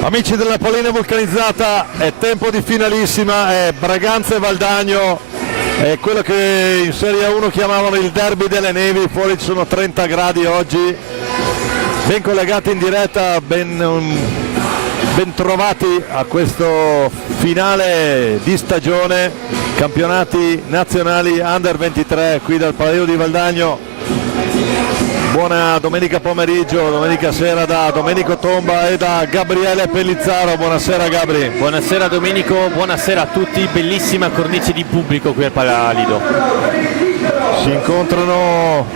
Amici della Pallina Vulcanizzata, è tempo di finalissima, è Braganza e Valdagno, è quello che in Serie 1 chiamavano il derby delle nevi. Fuori ci sono 30 gradi oggi, ben collegati in diretta, ben trovati a questo finale di stagione, campionati nazionali Under 23 qui dal Palio di Valdagno. Buona domenica pomeriggio, domenica sera da Domenico Tomba e da Gabriele Pellizzaro. Buonasera Gabri. Buonasera Domenico, buonasera a tutti, bellissima cornice di pubblico qui al Palalido. Si incontrano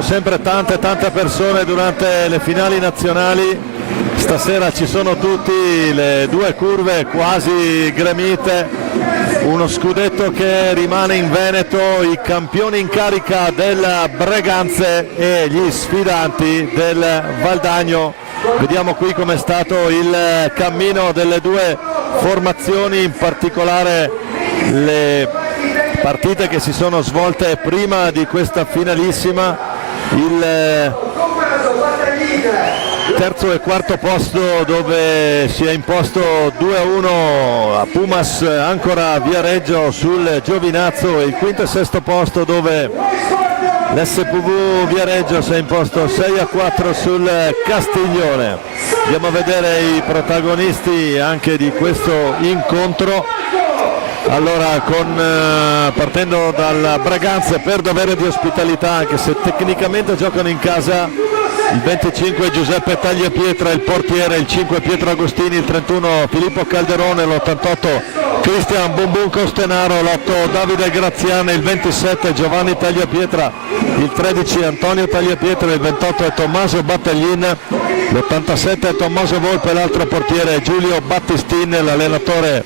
sempre tante persone durante le finali nazionali. Stasera ci sono tutti, le due curve quasi gremite, uno scudetto che rimane in Veneto, i campioni in carica del Braganze e gli sfidanti del Valdagno. Vediamo qui com'è stato il cammino delle due formazioni, in particolare le partite che si sono svolte prima di questa finalissima. Il terzo e quarto posto dove si è imposto 2-1 a Pumas Ancora Viareggio sul Giovinazzo, e il quinto e sesto posto dove l'SPV Viareggio si è imposto 6-4 sul Castiglione. Andiamo a vedere i protagonisti anche di questo incontro. Allora, partendo dal Braganza, per dovere di ospitalità, anche se tecnicamente giocano in casa, il 25 Giuseppe Tagliapietra, il portiere, il 5 Pietro Agostini, il 31 Filippo Calderone, l'88 Cristian Bumbun Costenaro, l'8 Davide Graziani, il 27 Giovanni Tagliapietra, il 13 Antonio Tagliapietra, il 28 è Tommaso Battaglin, l'87 è Tommaso Volpe, l'altro portiere Giulio Battistin, l'allenatore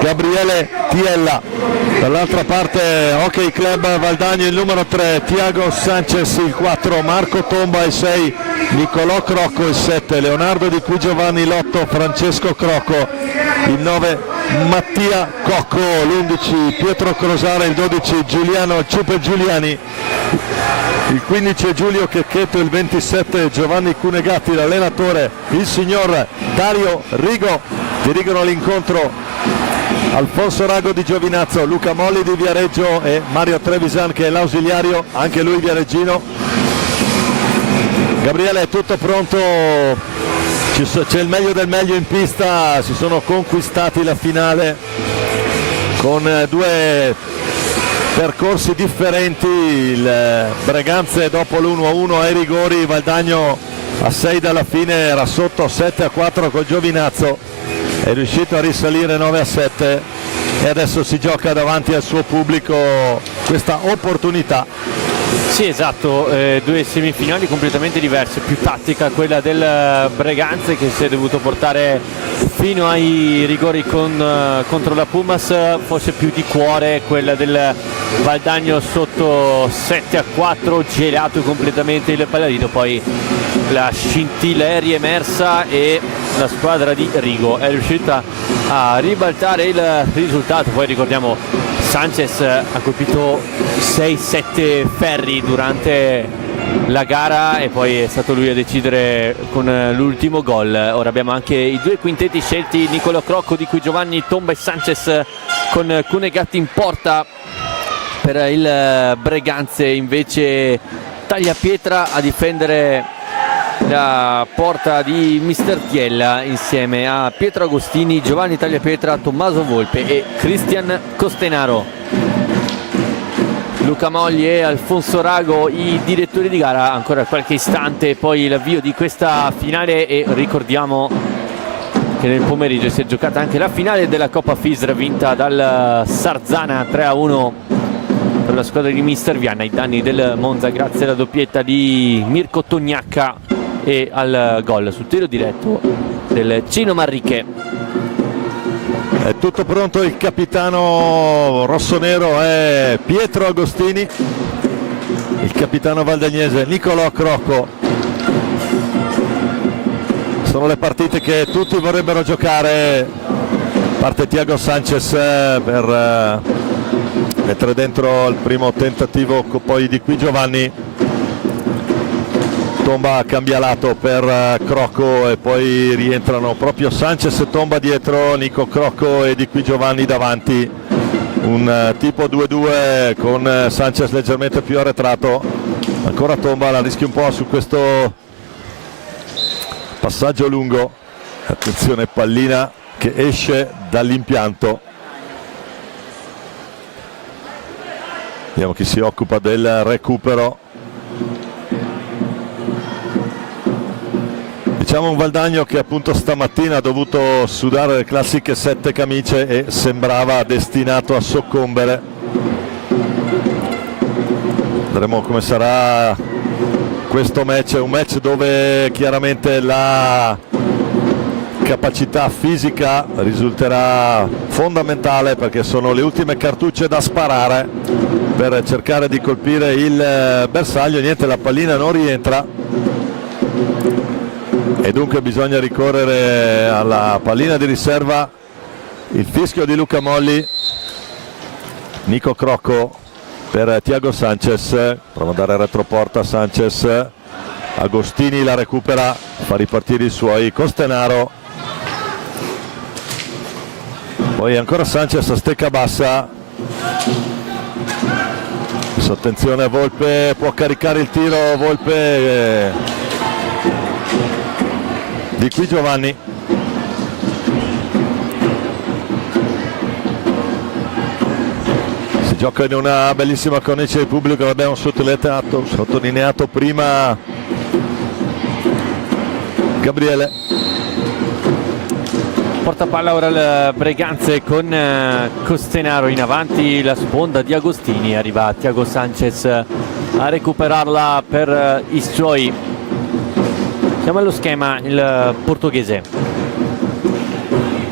Gabriele Tiella. Dall'altra parte Hockey Club Valdagno, il numero 3 Tiago Sanchez, il 4 Marco Tomba, il 6 Nicolò Crocco, il 7 Leonardo Di Qui Giovanni, l'8 Francesco Crocco, il 9 Mattia Cocco, l'11 Pietro Crosare, il 12 Giuliano Ciupe Giuliani, il 15 Giulio Checchetto, il 27 Giovanni Cunegatti, l'allenatore il signor Dario Rigo. Dirigono l'incontro Alfonso Rago di Giovinazzo, Luca Molli di Viareggio e Mario Trevisan che è l'ausiliario, anche lui viareggino. Gabriele, è tutto pronto? C'è il meglio del meglio in pista, si sono conquistati la finale con due percorsi differenti. Il Braganze dopo l'1-1 ai rigori, Valdagno a 6 dalla fine era sotto 7-4 col Giovinazzo, è riuscito a risalire 9-7 e adesso si gioca davanti al suo pubblico questa opportunità. Sì, esatto, due semifinali completamente diverse, più tattica quella del Braganze che si è dovuto portare fino ai rigori contro la Pumas, forse più di cuore quella del Valdagno sotto 7-4, gelato completamente il Palalido, poi la scintilla è riemersa e la squadra di Rigo è riuscita a ribaltare il risultato. Poi ricordiamo Sanchez ha colpito 6-7 ferri durante la gara e poi è stato lui a decidere con l'ultimo gol. Ora abbiamo anche i due quintetti scelti, Nicolò Crocco, Di Qui Giovanni, Tomba e Sanchez, con Cunegatti in porta. Per il Braganze invece Tagliapietra a difendere la porta di Mister Tiella insieme a Pietro Agostini, Giovanni Tagliapietra, Tommaso Volpe e Cristian Costenaro. Luca Mogli e Alfonso Rago i direttori di gara. Ancora qualche istante poi l'avvio di questa finale, e ricordiamo che nel pomeriggio si è giocata anche la finale della Coppa FISR vinta dal Sarzana 3-1 per la squadra di Mister Viana ai danni del Monza, grazie alla doppietta di Mirko Tognacca e al gol sul tiro diretto del Cino Marriche. È tutto pronto, il capitano rossonero è Pietro Agostini, il capitano valdagnese Nicolò Crocco. Sono le partite che tutti vorrebbero giocare, parte Tiago Sanchez per mettere dentro il primo tentativo, poi Di Qui Giovanni. tomba cambia lato per Crocco e poi rientrano proprio Sanchez, tomba dietro Nico Crocco e Di Qui Giovanni davanti, un tipo 2-2 con Sanchez leggermente più arretrato. Ancora tomba, la rischi un po' su questo passaggio lungo, attenzione pallina che esce dall'impianto. Vediamo chi si occupa del recupero. Diciamo un Valdagno che appunto stamattina ha dovuto sudare le classiche 7 camicie e sembrava destinato a soccombere. Vedremo come sarà questo match, un match dove chiaramente la capacità fisica risulterà fondamentale, perché sono le ultime cartucce da sparare per cercare di colpire il bersaglio. Niente, la pallina non rientra e dunque bisogna ricorrere alla pallina di riserva. Il fischio di Luca Molli, Nico Crocco per Thiago Sanchez, prova a dare retroporta Sanchez, Agostini la recupera, fa ripartire i suoi, Costenaro, poi ancora Sanchez a stecca bassa. Adesso attenzione, Volpe può caricare il tiro, Volpe, Di Qui Giovanni. Si gioca in una bellissima cornice di pubblico, l'abbiamo sottolineato prima Gabriele. Porta palla ora il Breganze con Costenaro in avanti, la sponda di Agostini, arriva Thiago Sanchez a recuperarla per i suoi. Siamo allo schema, il portoghese.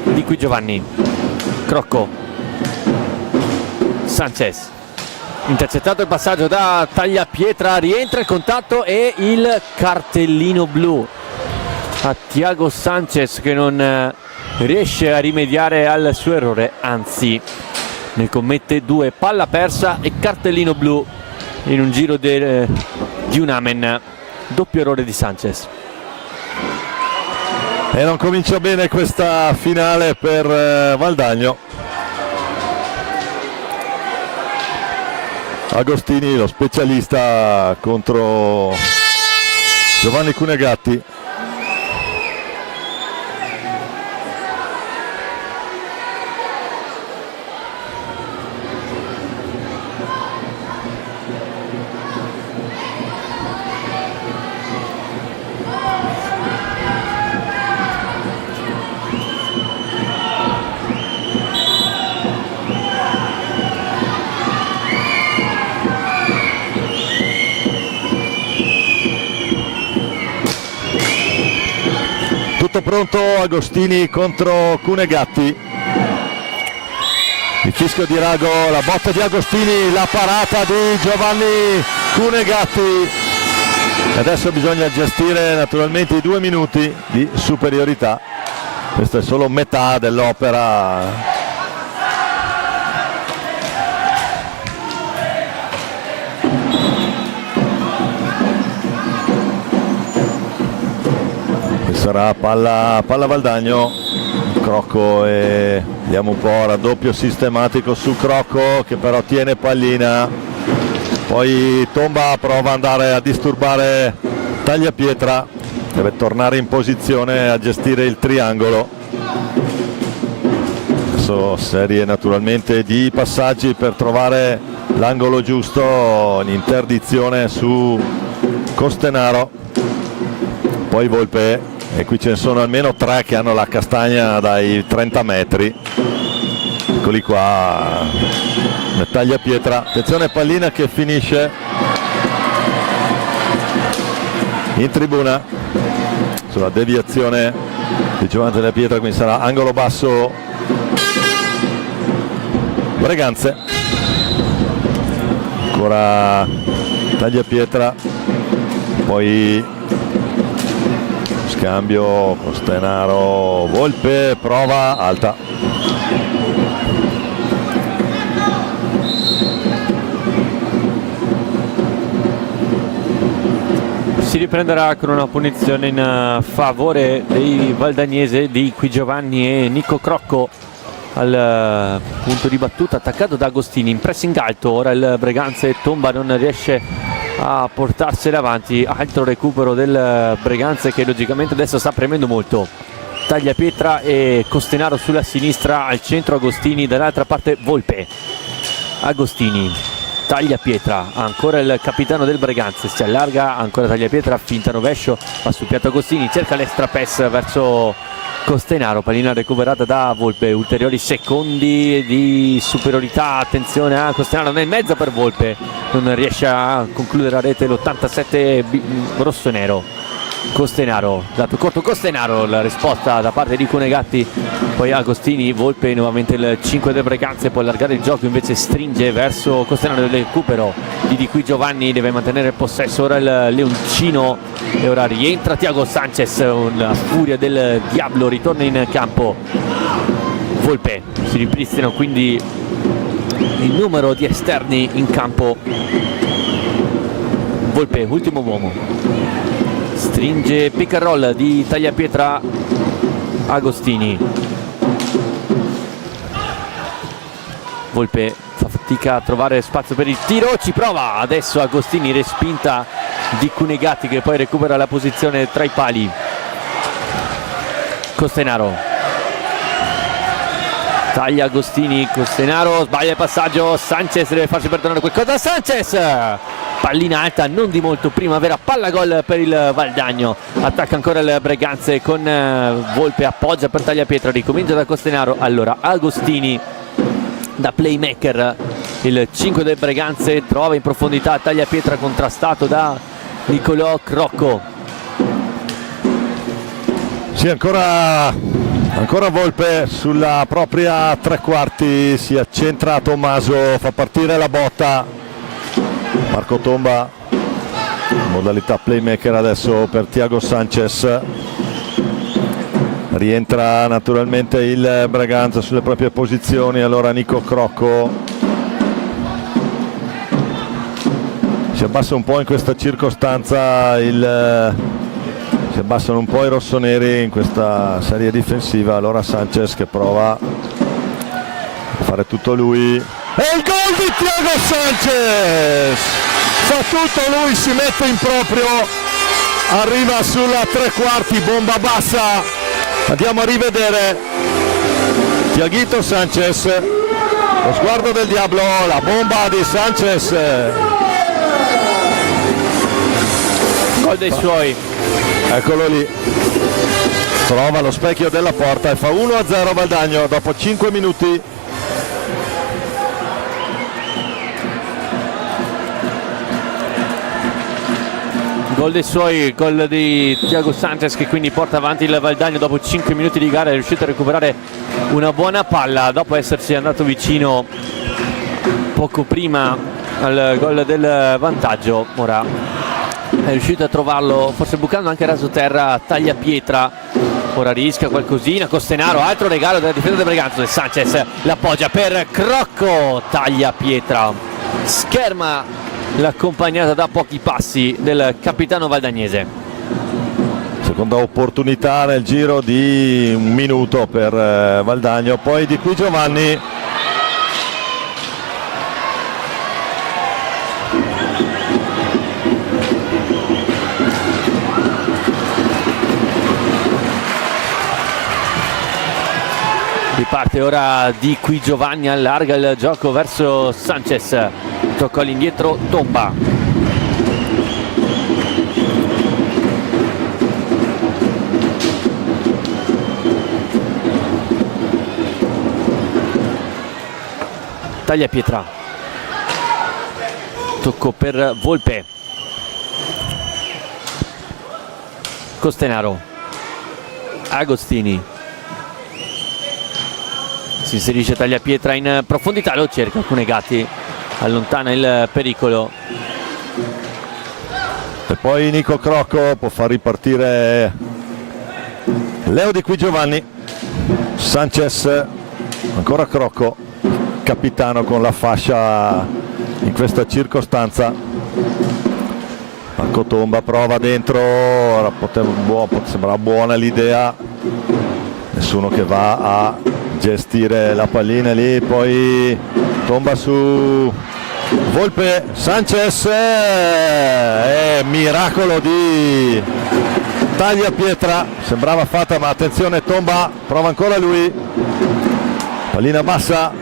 Di Qui Giovanni, Crocco, Sanchez, intercettato il passaggio da Tagliapietra, rientra il contatto e il cartellino blu a Thiago Sanchez, che non riesce a rimediare al suo errore, anzi ne commette due, palla persa e cartellino blu in un giro di un amen, doppio errore di Sanchez. E non comincia bene questa finale per Valdagno. Agostini, lo specialista, contro Giovanni Cunegatti. Tutto pronto, Agostini contro Cunegatti. Il fischio di Rago, la botta di Agostini, la parata di Giovanni Cunegatti. Adesso bisogna gestire naturalmente i 2 minuti di superiorità. Questa è solo metà dell'opera. Sarà palla Valdagno, Crocco, e vediamo un po', raddoppio sistematico su Crocco che però tiene pallina, poi tomba, prova ad andare a disturbare Tagliapietra, deve tornare in posizione a gestire il triangolo. Adesso serie naturalmente di passaggi per trovare l'angolo giusto, l'interdizione su Costenaro, poi Volpe. E qui ce ne sono almeno 3 che hanno la castagna dai 30 metri. Eccoli qua, Tagliapietra. Attenzione, pallina che finisce in tribuna sulla deviazione di Giovanni Tagliapietra, quindi sarà angolo basso Breganze. Ancora Tagliapietra, poi scambio Costenaro, Volpe, prova alta. Si riprenderà con una punizione in favore dei Valdagnese di Qui Giovanni e Nico Crocco al punto di battuta, attaccato da Agostini in pressing alto. Ora il Breganze tomba, non riesce a portarsene avanti. Altro recupero del Breganze che logicamente adesso sta premendo molto. Tagliapietra e Costenaro sulla sinistra, al centro Agostini, dall'altra parte Volpe. Agostini, Tagliapietra, ancora il capitano del Breganze, si allarga, ancora Tagliapietra, finta rovescio, va sul piatto Agostini, cerca l'extra pass verso Costenaro, pallina recuperata da Volpe, ulteriori secondi di superiorità, attenzione a Costenaro nel mezzo per Volpe, non riesce a concludere a rete l'87 rossonero. Costenaro, dato corto Costenaro, la risposta da parte di Cunegatti, poi Agostini, Volpe nuovamente il 5 del Breganze, può allargare il gioco, invece stringe verso Costenaro il recupero di Qui Giovanni, deve mantenere il possesso ora il Leoncino e ora rientra Thiago Sanchez, una furia del diavolo, ritorna in campo Volpe, si ripristinano quindi il numero di esterni in campo. Volpe, ultimo uomo, stringe pick and roll di Tagliapietra, Agostini, Volpe fa fatica a trovare spazio per il tiro, ci prova adesso Agostini, respinta di Cunegatti che poi recupera la posizione tra i pali. Costenaro taglia Agostini, Costenaro sbaglia il passaggio, Sanchez deve farsi perdonare qualcosa, Sanchez, pallina alta non di molto, primavera, palla gol per il Valdagno, attacca ancora il Breganze con Volpe, appoggia per Tagliapietra, ricomincia da Costenaro, allora Agostini da playmaker, il 5 del Breganze trova in profondità Tagliapietra contrastato da Nicolò Crocco. Sì, ancora Volpe sulla propria tre quarti, si accentra Tommaso, fa partire la botta, Marco Tomba in modalità playmaker adesso per Thiago Sanchez, rientra naturalmente il Braganza sulle proprie posizioni, allora Nico Crocco si abbassa un po' in questa circostanza, si abbassano un po' i rossoneri in questa serie difensiva, allora Sanchez che prova a fare tutto lui e il gol di Thiago Sanchez, fa tutto lui, si mette in proprio, arriva sulla tre quarti, bomba bassa, andiamo a rivedere Thiaguito Sanchez, lo sguardo del diavolo, la bomba di Sanchez, gol dei suoi, eccolo lì, trova lo specchio della porta e fa 1-0 Valdagno dopo 5 minuti. Gol dei suoi, gol di Thiago Sanchez che quindi porta avanti il Valdagno dopo 5 minuti di gara, è riuscito a recuperare una buona palla dopo essersi andato vicino poco prima al gol del vantaggio. Ora è riuscito a trovarlo, forse bucando anche raso terra Tagliapietra, ora rischia qualcosina Costenaro, altro regalo della difesa del Breganzo, Sanchez l'appoggia per Crocco, Tagliapietra scherma l'accompagnata da pochi passi del capitano valdagnese. Seconda opportunità nel giro di un minuto per Valdagno, poi di Qui Giovanni. Riparte ora di Qui Giovanni, allarga il gioco verso Sanchez, tocca all'indietro Tomba. Tagliapietra, tocco per Volpe, Costenaro, Agostini, si inserisce Tagliapietra in profondità, lo cerca Cunegatti, allontana il pericolo e poi Nico Crocco può far ripartire Leo di Qui Giovanni. Sanchez, ancora Crocco, capitano con la fascia in questa circostanza, Marco Tomba prova dentro, sembrava buona l'idea, nessuno che va a gestire la pallina lì, poi Tomba su Volpe, Sanchez, miracolo di Tagliapietra, sembrava fatta, ma attenzione, Tomba prova ancora lui, pallina bassa,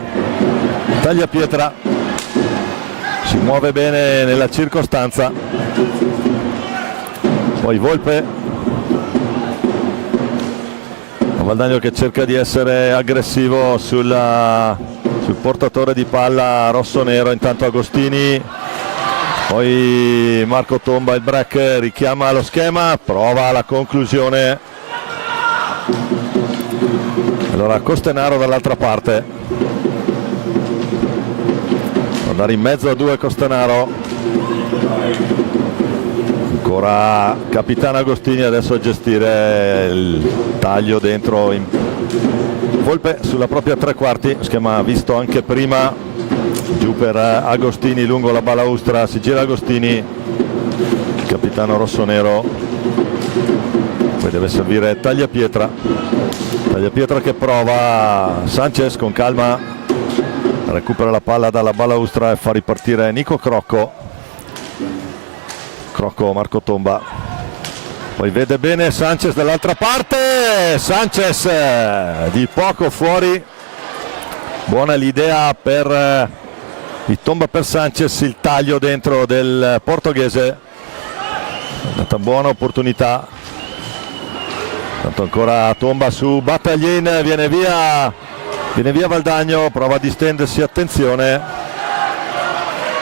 Tagliapietra si muove bene nella circostanza, poi Volpe, Valdagno che cerca di essere aggressivo sul portatore di palla rossonero, intanto Agostini, poi Marco Tomba, il break, richiama lo schema, prova la conclusione, allora Costenaro dall'altra parte, andare in mezzo a due Costenaro, ancora capitano Agostini adesso a gestire il taglio dentro in Volpe sulla propria tre quarti, schema visto anche prima, giù per Agostini lungo la balaustra, si gira Agostini, il capitano rossonero, poi deve servire Tagliapietra che prova, Sanchez con calma recupera la palla dalla balaustra e fa ripartire Nico Crocco, Marco Tomba, poi vede bene Sanchez dall'altra parte, Sanchez di poco fuori, buona l'idea per il Tomba per Sanchez, il taglio dentro del portoghese, è andata buona opportunità, tanto ancora Tomba su Bataglin, viene via Valdagno, prova a distendersi, attenzione,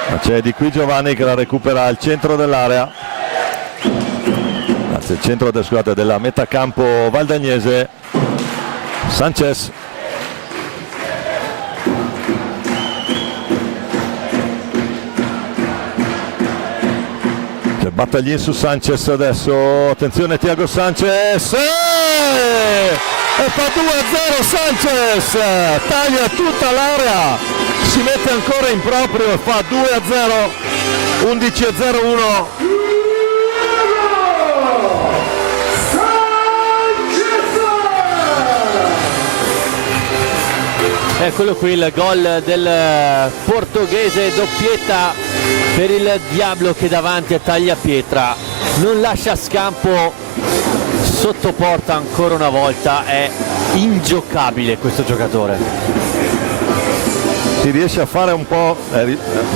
ma c'è Di Qui Giovanni che la recupera al centro dell'area, anzi il centro della metà campo valdagnese, Sanchez, c'è Battaglin su Sanchez adesso, attenzione Thiago Sanchez, e fa 2-0 Sanchez, taglia tutta l'area, si mette ancora in proprio e fa 2-0, 11-0-1. Eccolo qui il gol del portoghese, doppietta per il Diablo che davanti a Tagliapietra non lascia scampo, sotto porta ancora una volta, è ingiocabile questo giocatore. Si riesce a fare un po', ha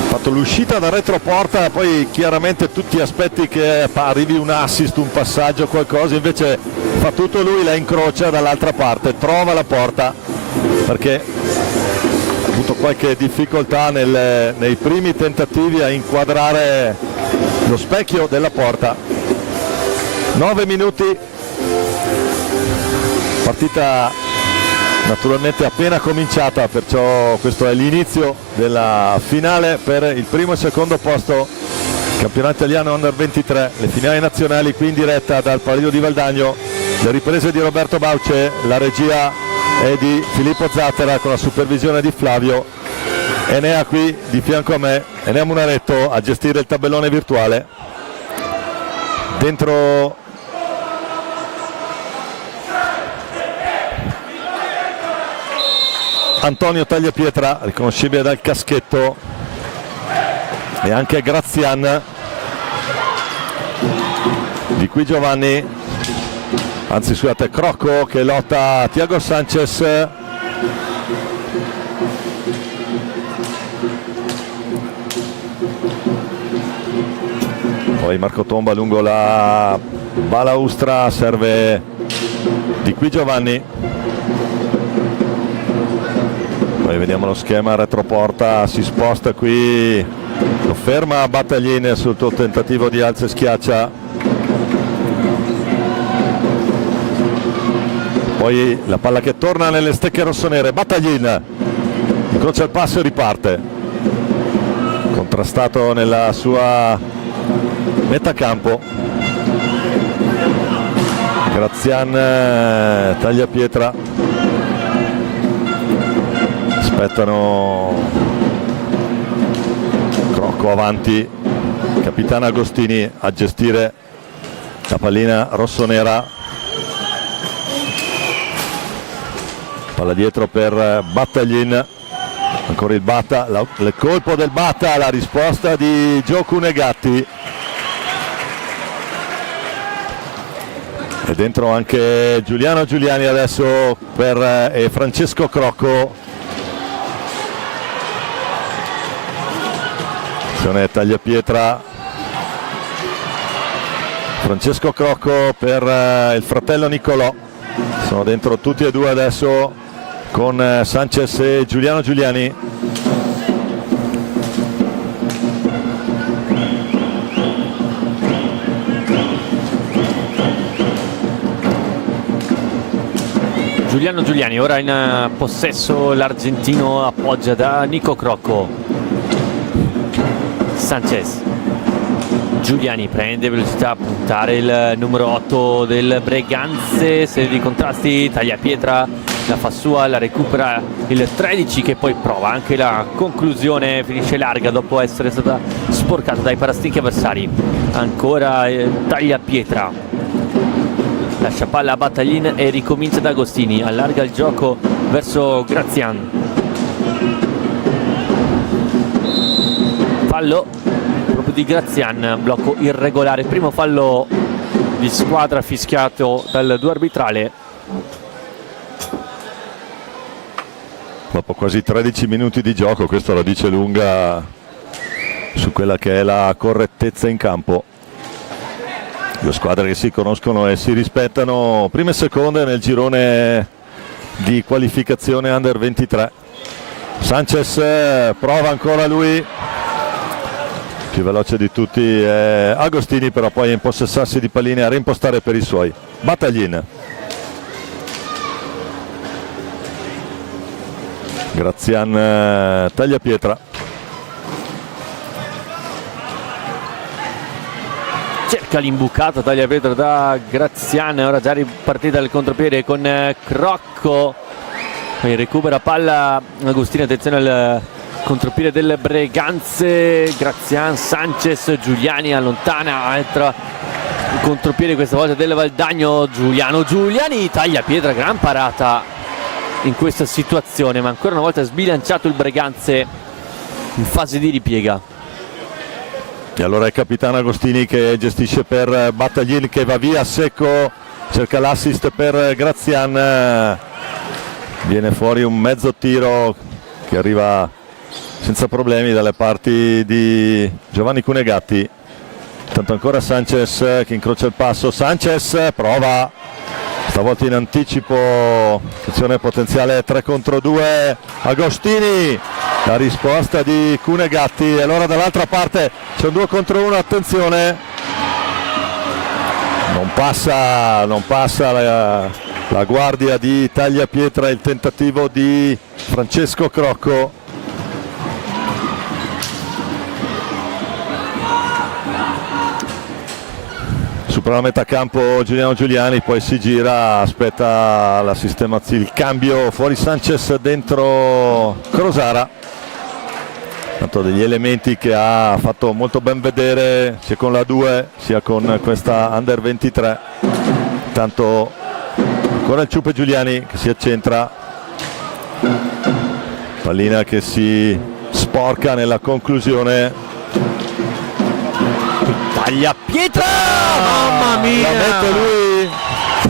fatto l'uscita da retroporta, poi chiaramente tutti aspetti che arrivi un assist, un passaggio, qualcosa, invece fa tutto lui, la incrocia dall'altra parte, trova la porta, perché ha avuto qualche difficoltà nei primi tentativi a inquadrare lo specchio della porta. 9 minuti, partita naturalmente appena cominciata, perciò questo è l'inizio della finale per il primo e secondo posto, campionato italiano under 23, le finali nazionali qui in diretta dal Paladio di Valdagno, le riprese di Roberto Bauce, la regia è di Filippo Zattera con la supervisione di Flavio, Enea qui di fianco a me, Enea Munaretto a gestire il tabellone virtuale, dentro Antonio Tagliapietra, riconoscibile dal caschetto, e anche Grazian, Di Qui Giovanni, anzi scusate, Crocco che lotta Thiago Sanchez, poi Marco Tomba lungo la balaustra, serve Di Qui Giovanni, poi vediamo lo schema retroporta, si sposta qui, lo ferma Battaglin sul tuo tentativo di alza e schiaccia, poi la palla che torna nelle stecche rossonere, Battaglin incrocia il passo e riparte, contrastato nella sua metà campo, Grazian, Tagliapietra, aspettano Crocco avanti, capitano Agostini a gestire la pallina rossonera. Palla dietro per Battaglin, ancora il Batta, il colpo del Batta, la risposta di Gio Cunegatti. E dentro anche Giuliano Giuliani adesso per Francesco Crocco. Azione tagliapietra, Francesco Crocco per il fratello Niccolò. Sono dentro tutti e due adesso con Sanchez e Giuliano Giuliani. Giuliano Giuliani ora in possesso, l'argentino appoggia da Nico Crocco. Sanchez, Giuliani prende velocità a puntare il numero 8 del Breganze, serie di contrasti, tagliapietra, la fa sua, la recupera il 13 che poi prova anche la conclusione, finisce larga dopo essere stata sporcata dai parastinchi avversari. Ancora tagliapietra, lascia palla a Battaglin e ricomincia da Agostini, allarga il gioco verso Grazian. Fallo proprio di Grazian, blocco irregolare, primo fallo di squadra fischiato dal duo arbitrale. Dopo quasi 13 minuti di gioco, questo la dice lunga su quella che è la correttezza in campo. Due squadre che si conoscono e si rispettano, prime e seconde nel girone di qualificazione Under 23. Sanchez prova ancora lui, più veloce di tutti è Agostini, però poi a impossessarsi di palline, a reimpostare per i suoi. Battaglin, Grazian tagliapietra, cerca l'imbucata, tagliapietra da Grazian, ora già ripartita il contropiede con Crocco, poi recupera palla Agostini, attenzione al contropiede del Breganze, Grazian, Sanchez, Giuliani allontana, altra contropiede questa volta del Valdagno, Giuliano Giuliani, tagliapietra, gran parata in questa situazione, ma ancora una volta sbilanciato il Breganze in fase di ripiega. E allora è capitano Agostini che gestisce per Battaglin che va via secco, cerca l'assist per Grazian, viene fuori un mezzo tiro che arriva senza problemi dalle parti di Giovanni Cunegatti. Tanto ancora Sanchez che incrocia il passo, Sanchez prova stavolta in anticipo, azione potenziale 3 contro 2, Agostini, la risposta di Cunegatti. E allora dall'altra parte c'è un 2 contro 1, attenzione, non passa la guardia di tagliapietra, il tentativo di Francesco Crocco. Supera la metà campo Giuliano Giuliani, poi si gira, aspetta la sistemazione, il cambio, fuori Sanchez, dentro Crosara. Tanto degli elementi che ha fatto molto ben vedere sia con la 2 sia con questa Under 23. Tanto ancora il Ciupe Giuliani che si accentra, pallina che si sporca nella conclusione. Tagliapietra, mamma mia, la mette lui.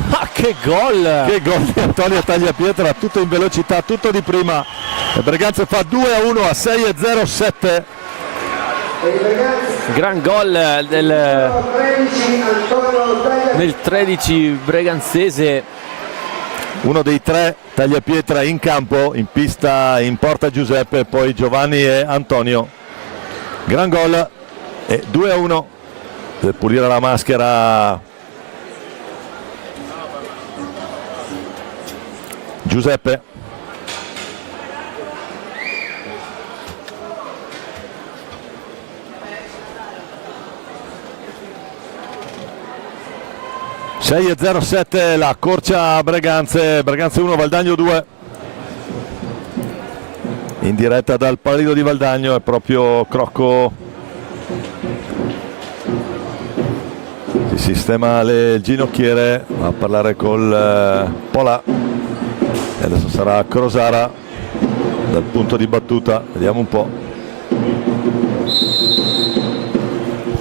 Ah, che gol! Che gol di Antonio Tagliapietra, tutto in velocità, tutto di prima. E Breganze fa 2-1 a 6:07. Gran gol del 13 breganzese. Uno dei 3 Tagliapietra in campo, in pista, in porta Giuseppe, poi Giovanni e Antonio. Gran gol e 2-1. Per pulire la maschera Giuseppe. (6:07) la corcia Breganze, Breganze 1 Valdagno 2. In diretta dal Palido di Valdagno è proprio Crocco si sistema le ginocchiere, va a parlare col Pola e adesso sarà Crosara dal punto di battuta, vediamo un po'.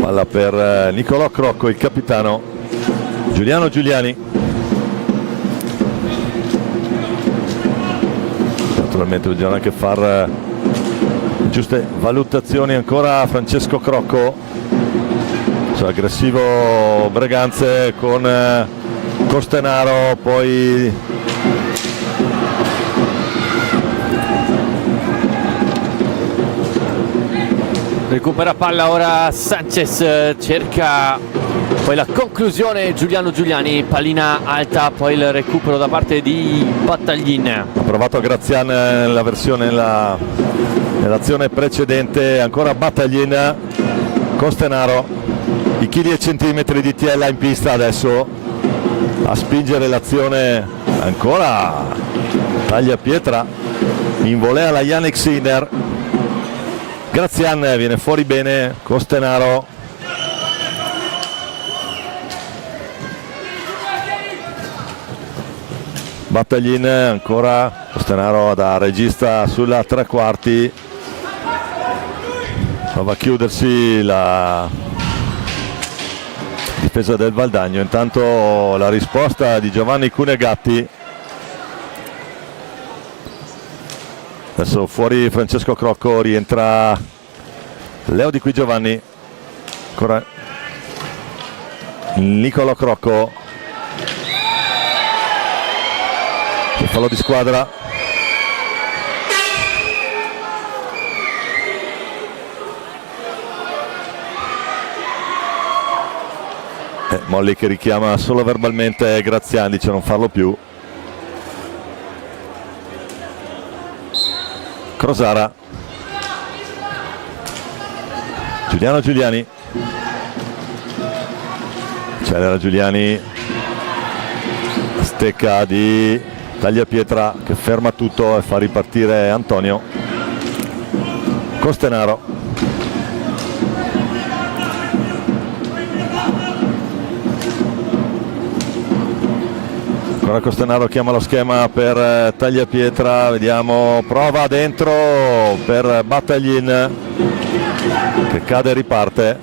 Palla per Nicolò Crocco, il capitano Giuliano Giuliani. Naturalmente bisogna anche far giuste valutazioni ancora. Francesco Crocco, aggressivo Breganze con Costenaro, poi recupera palla ora Sanchez, cerca poi la conclusione Giuliano Giuliani, pallina alta, poi il recupero da parte di Battaglin. Ha provato Grazian nella versione nell'azione precedente, ancora Battaglin, Costenaro, i chili e centimetri di Tiella in pista adesso a spingere l'azione, ancora Tagliapietra in volea la Yannick Sinner. Grazian viene fuori bene, Costenaro Battaglin, ancora Costenaro da regista sulla tre quarti, prova a chiudersi la difesa del Valdagno. Intanto la risposta di Giovanni Cunegatti, adesso fuori Francesco Crocco, rientra Leo Di Qui Giovanni, ancora Nicolò Crocco, fallo di squadra. Molli che richiama solo verbalmente Graziani, dice non farlo più. Crosara, Giuliano Giuliani, accelera Giuliani, stecca di Tagliapietra che ferma tutto e fa ripartire Antonio. Costenaro, ancora Costenaro, chiama lo schema per Tagliapietra, vediamo, prova dentro per Battaglin che cade e riparte.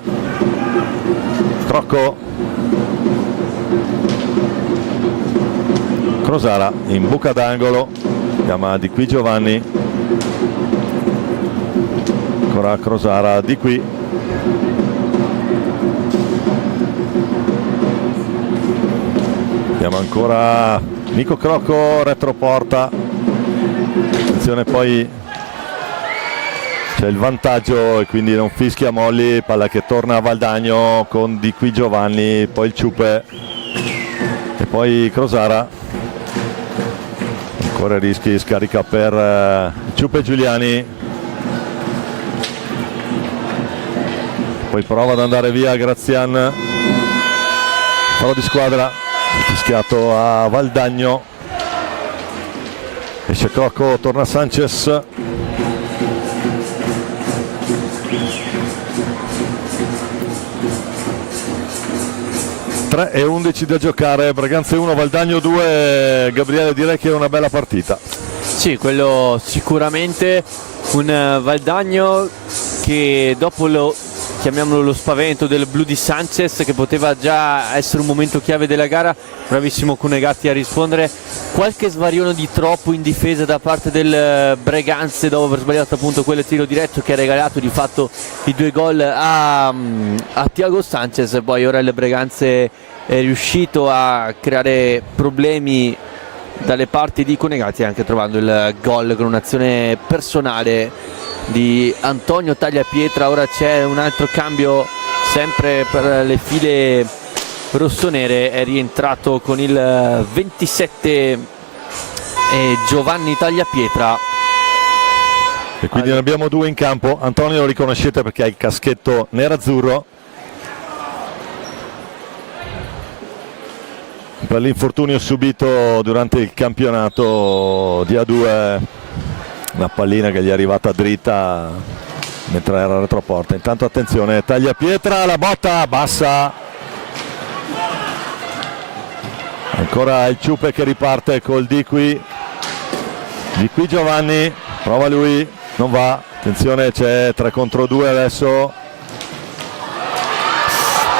Crocco, Crosara in buca d'angolo, chiama Di Qui Giovanni, ancora Crosara, Di Qui, chiama ancora Nico Crocco, retroporta, attenzione, poi c'è il vantaggio e quindi non fischia Molli, palla che torna a Valdagno con Di Qui Giovanni, poi il Ciupe e poi Crosara. Ancora rischi, scarica per Ciupe Giuliani, poi prova ad andare via Grazian, fallo di squadra, fischiato a Valdagno, esce Crocco, torna Sanchez, e 11 da giocare, Breganze 1 Valdagno 2. Gabriele, direi che è una bella partita. Sì, quello sicuramente, un Valdagno che dopo chiamiamolo lo spavento del blu di Sanchez, che poteva già essere un momento chiave della gara, bravissimo Cunegatti a rispondere, qualche svarione di troppo in difesa da parte del Breganze dopo aver sbagliato appunto quel tiro diretto che ha regalato di fatto i 2 gol a Thiago Sanchez. Poi ora il Breganze è riuscito a creare problemi dalle parti di Cunegatti, anche trovando il gol con un'azione personale di Antonio Tagliapietra. Ora c'è un altro cambio sempre per le file rossonere, è rientrato con il 27 Giovanni Tagliapietra e quindi ne abbiamo 2 in campo. Antonio lo riconoscete perché ha il caschetto nerazzurro per l'infortunio subito durante il campionato di A2, una pallina che gli è arrivata dritta mentre era retroporta. Intanto attenzione, Tagliapietra, la botta bassa Ancora il Ciupe che riparte col Di qui Giovanni, prova lui, non va, attenzione, c'è 3 contro 2 adesso,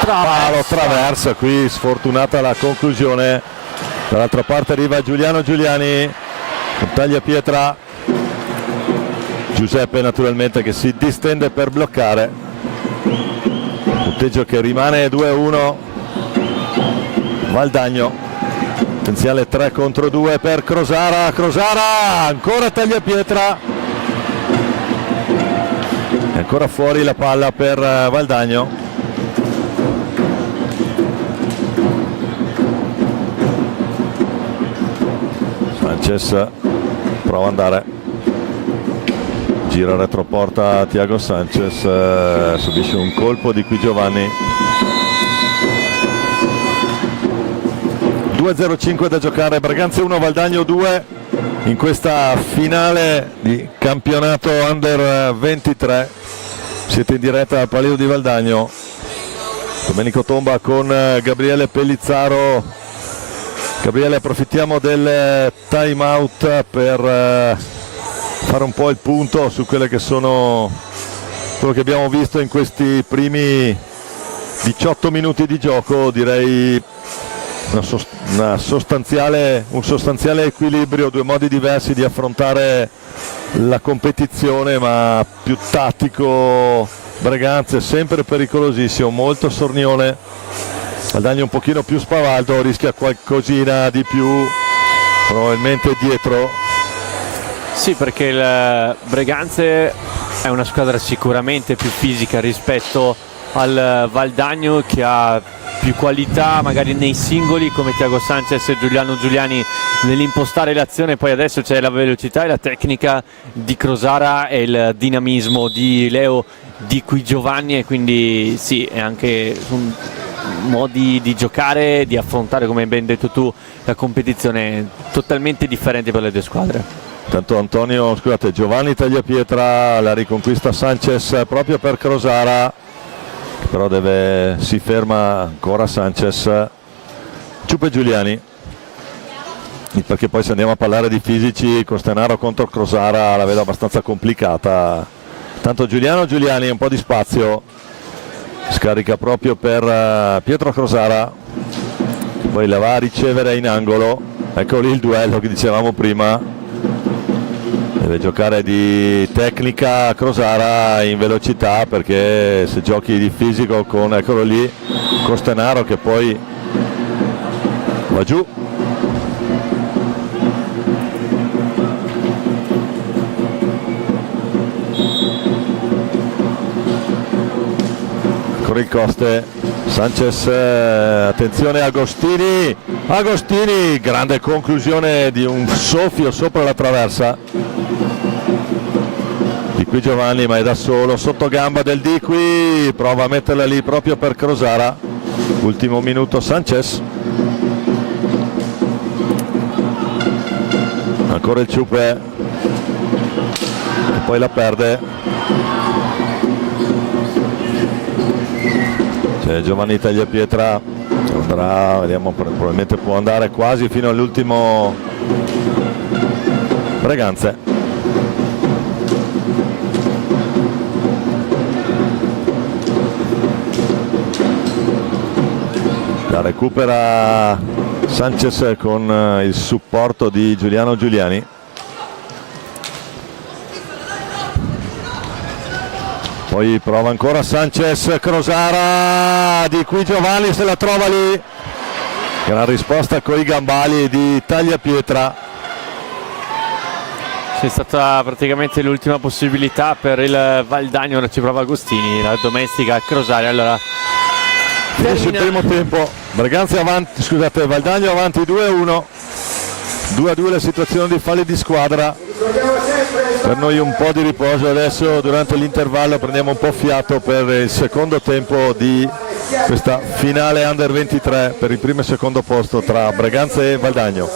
palo, traversa, qui sfortunata la conclusione. Dall'altra parte arriva Giuliano Giuliani con tagliapietra, Giuseppe naturalmente che si distende per bloccare, punteggio che rimane 2-1. Valdagno, potenziale 3 contro 2 per Crosara, ancora tagliapietra, è ancora fuori la palla per Valdagno. Sanchez prova ad andare, gira retroporta Thiago Sanchez, subisce un colpo di qui Giovanni. 2-0-5 da giocare, Braganza 1 Valdagno 2 in questa finale di campionato Under 23. Siete in diretta al Palio di Valdagno, Domenico Tomba con Gabriele Pellizzaro. Gabriele, approfittiamo del time out per fare un po' il punto su quelle che sono quello che abbiamo visto in questi primi 18 minuti di gioco. Direi un sostanziale equilibrio, due modi diversi di affrontare la competizione, ma più tattico Braganza, sempre pericolosissimo, molto sornione. Valdagno un pochino più spavaldo, rischia qualcosina di più probabilmente dietro. Sì, perché il Breganze è una squadra sicuramente più fisica rispetto al Valdagno, che ha più qualità magari nei singoli come Thiago Sanchez e Giuliano Giuliani nell'impostare l'azione. Poi adesso c'è la velocità e la tecnica di Crosara e il dinamismo di Leo Di qui Giovanni, e quindi sì, è anche un modi di giocare, di affrontare, come ben detto tu, la competizione totalmente differenti per le due squadre. Tanto Giovanni tagliapietra, la riconquista Sanchez proprio per Crosara, che però si ferma ancora Sanchez. Ciupe Giuliani, perché poi se andiamo a parlare di fisici, Costanaro contro Crosara la vedo abbastanza complicata. Tanto Giuliano Giuliani, un po' di spazio, scarica proprio per Pietro Crosara, poi la va a ricevere in angolo. Ecco lì il duello che dicevamo prima, deve giocare di tecnica Crosara in velocità, perché se giochi di fisico con, eccolo lì, Costanaro che poi va giù. Il Coste, Sanchez, attenzione Agostini, grande conclusione di un soffio sopra la traversa di qui Giovanni, ma è da solo, sotto gamba del Di qui, prova a metterla lì proprio per Crosara. Ultimo minuto Sanchez, ancora il Ciupe e poi la perde. Giovanni tagliapietra, andrà, vediamo, probabilmente può andare quasi fino all'ultimo Breganze. La recupera Sanchez con il supporto di Giuliano Giuliani. Poi prova ancora Sanchez, Crosara, di qui Giovanni se la trova lì. Gran risposta coi gambali di tagliapietra. C'è stata praticamente l'ultima possibilità per il Valdagno, ora ci prova Agostini, la domestica Crosara. Allora finisce il primo tempo, Braganza avanti, scusate, Valdagno avanti 2-1, 2-2 la situazione di falli di squadra. Per noi un po' di riposo adesso, durante l'intervallo prendiamo un po' fiato per il secondo tempo di questa finale Under 23 per il primo e secondo posto tra Braganza e Valdagno.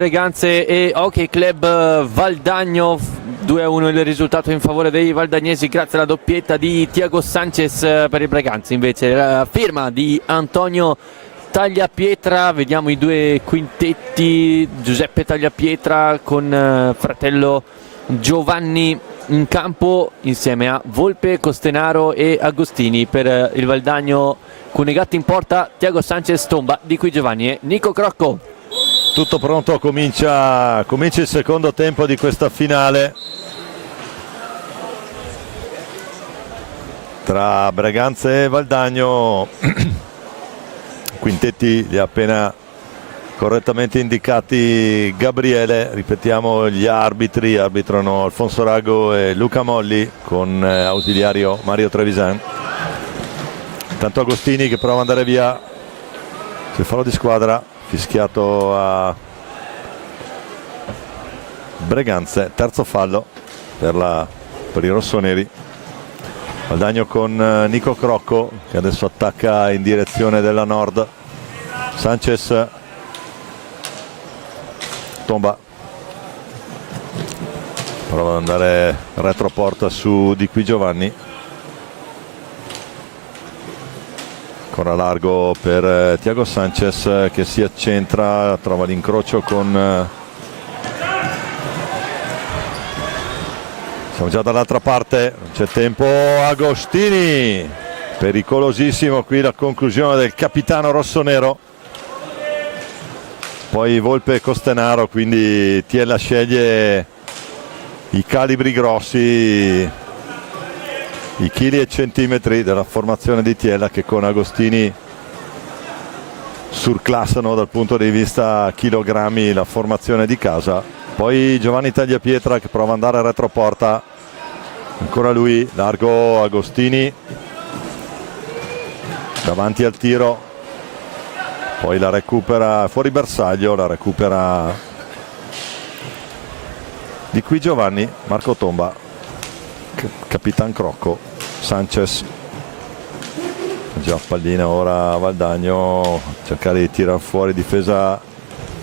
Breganze e Hockey Club Valdagno. 2-1 il risultato in favore dei valdagnesi grazie alla doppietta di Thiago Sanchez. Per i Breganze invece la firma di Antonio Tagliapietra. Vediamo i due quintetti: Giuseppe Tagliapietra con fratello Giovanni in campo insieme a Volpe, Costenaro e Agostini. Per il Valdagno Cunegatti in porta, Thiago Sanchez, Tomba, Di Qui Giovanni e Nico Crocco. Tutto pronto, comincia il secondo tempo di questa finale tra Breganze e Valdagno. Quintetti li ha appena correttamente indicati Gabriele. Ripetiamo gli arbitri: arbitrano Alfonso Rago e Luca Molli con ausiliario Mario Trevisan. Intanto Agostini che prova ad andare via sul fallo di squadra, fischiato a Breganze. Terzo fallo per i rossoneri. Valdagno con Nico Crocco che adesso attacca in direzione della nord. Sanchez, Tomba prova ad andare retroporta su Di Qui Giovanni. Ancora largo per Thiago Sanchez che si accentra, trova l'incrocio con... Siamo già dall'altra parte, non c'è tempo. Agostini, pericolosissimo qui la conclusione del capitano rossonero. Poi Volpe e Costenaro, quindi Tiella sceglie i calibri grossi, i chili e centimetri della formazione di Tiella, che con Agostini surclassano dal punto di vista chilogrammi la formazione di casa. Poi Giovanni Tagliapietra che prova ad andare a retroporta, ancora lui, largo Agostini davanti al tiro, poi la recupera fuori bersaglio, la recupera Di Qui Giovanni. Marco Tomba, Capitan Crocco, Sanchez, già pallina ora Valdagno, cercare di tirare fuori, difesa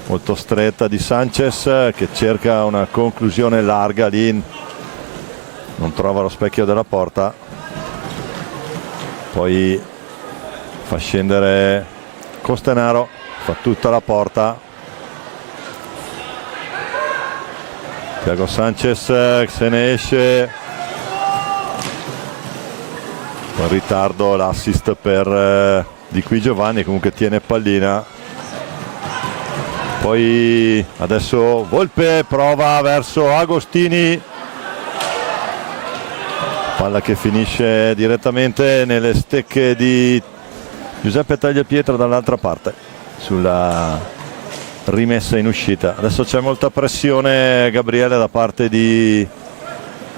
molto stretta di Sanchez che cerca una conclusione larga lì, non trova lo specchio della porta, poi fa scendere Costenaro, fa tutta la porta. Thiago Sanchez se ne esce con ritardo, l'assist per Di Qui Giovanni, comunque tiene pallina. Poi adesso Volpe prova verso Agostini, palla che finisce direttamente nelle stecche di Giuseppe Tagliapietra dall'altra parte sulla rimessa in uscita. Adesso c'è molta pressione, Gabriele, da parte di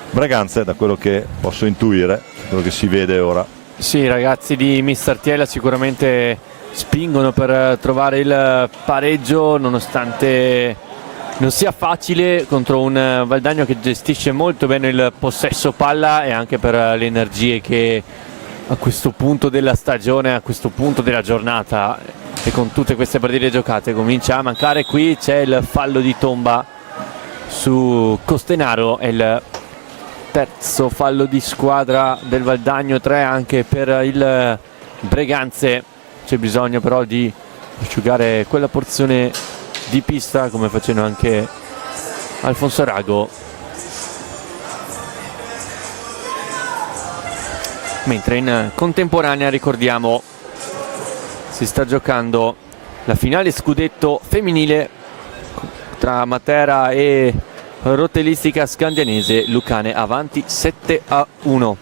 Breganze, da quello che posso intuire, quello che si vede ora. Sì, i ragazzi di Mister Tiella sicuramente spingono per trovare il pareggio, nonostante non sia facile contro un Valdagno che gestisce molto bene il possesso palla, e anche per le energie che a questo punto della stagione, a questo punto della giornata e con tutte queste partite giocate comincia a mancare. Qui c'è il fallo di Tomba su Costenaro, è il terzo fallo di squadra del Valdagno, 3 anche per il Breganze. C'è bisogno però di asciugare quella porzione di pista, come facendo anche Alfonso Rago. Mentre in contemporanea, ricordiamo, si sta giocando la finale scudetto femminile tra Matera e Rotellistica Scandianese. Lucane avanti 7-1.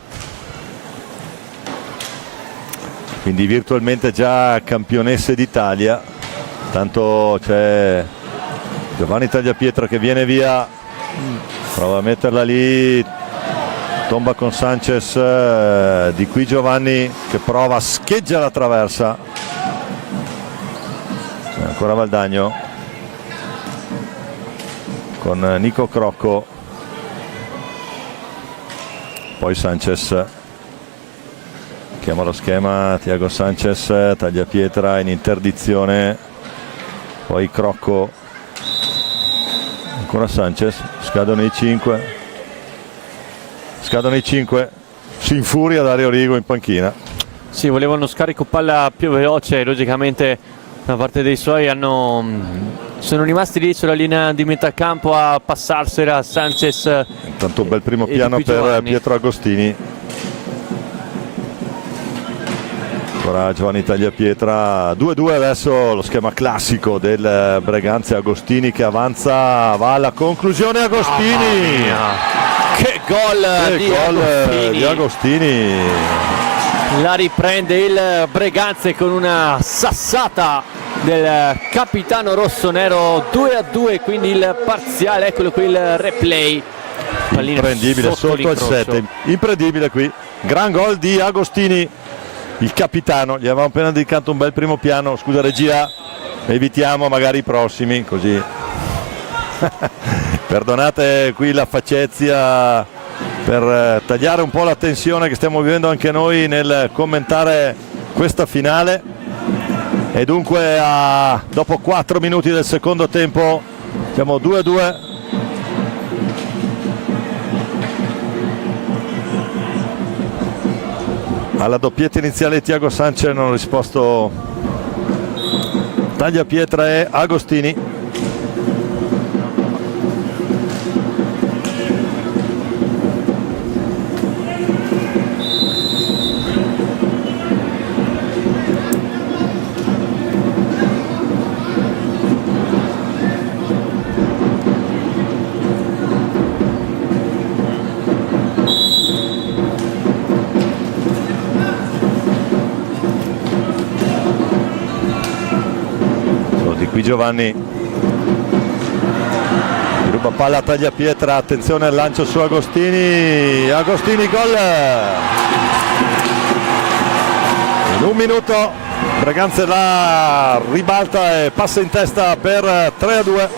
Quindi virtualmente già campionesse d'Italia. Tanto c'è Giovanni Tagliapietra che viene via, prova a metterla lì, tomba con Sanchez, Di Qui Giovanni che prova, scheggia la traversa, ancora Valdagno con Nico Crocco, poi Sanchez chiama lo schema, Thiago Sanchez, Tagliapietra in interdizione, poi Crocco Ancora Sanchez, scadono i 5, si infuria Dario Rigo in panchina. Sì, voleva uno scarico palla più veloce, logicamente da parte dei suoi sono rimasti lì sulla linea di metà campo a passarsela. Sanchez. Intanto un bel primo piano per Giovanni. Pietro Agostini. Ancora Giovanni Tagliapietra. 2-2 adesso lo schema classico del Breganze. Agostini che avanza, va alla conclusione. Agostini, Che gol di Agostini. La riprende il Breganze con una sassata del capitano rossonero. 2-2 quindi il parziale, eccolo qui il replay. Pallina Imprendibile sotto il 7, imprendibile qui, gran gol di Agostini, il capitano. Gli avevamo appena dedicato un bel primo piano, scusa regia, evitiamo magari i prossimi così. Perdonate qui la faccezia per tagliare un po' la tensione che stiamo vivendo anche noi nel commentare questa finale. E dunque dopo 4 minuti del secondo tempo siamo 2-2. Alla doppietta iniziale Thiago Sanchez non ha risposto Tagliapietra e Agostini. Qui Giovanni ruba palla a Tagliapietra, attenzione al lancio su Agostini, gol in un minuto. Breganze la ribalta e passa in testa per 3-2.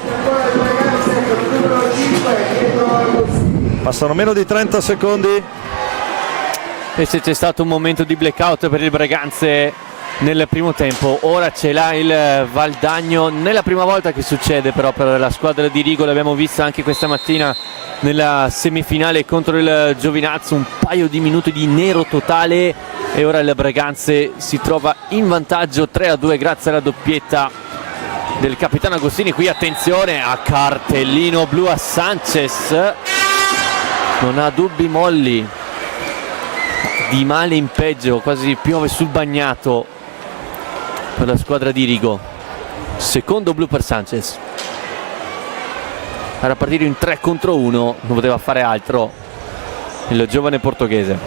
Passano meno di 30 secondi e se c'è stato un momento di blackout per il Breganze nel primo tempo, ora ce l'ha il Valdagno. Non è la prima volta che succede però per la squadra di Rigo, l'abbiamo visto anche questa mattina nella semifinale contro il Giovinazzo, un paio di minuti di nero totale e ora il Breganze si trova in vantaggio 3-2 grazie alla doppietta del capitano Agostini. Qui attenzione a cartellino blu a Sanchez, non ha dubbi Molli, di male in peggio, quasi piove sul bagnato per la squadra di Rigo. Secondo blu per Sanchez, era partito in 3 contro 1, non poteva fare altro il giovane portoghese.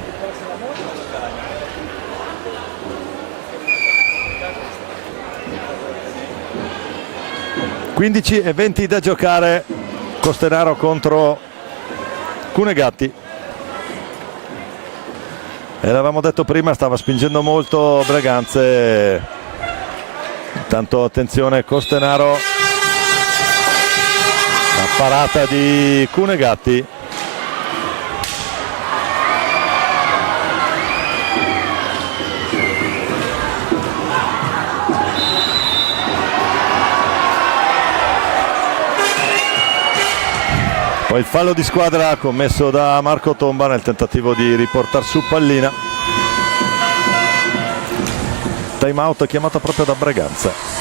(15:20 da giocare). Costenaro contro Cunegatti. E l'avevamo detto prima, stava spingendo molto Breganze. Intanto attenzione Costenaro, la parata di Cunegatti. Poi il fallo di squadra commesso da Marco Tomba nel tentativo di riportare su pallina. Time out chiamata proprio da Breganze.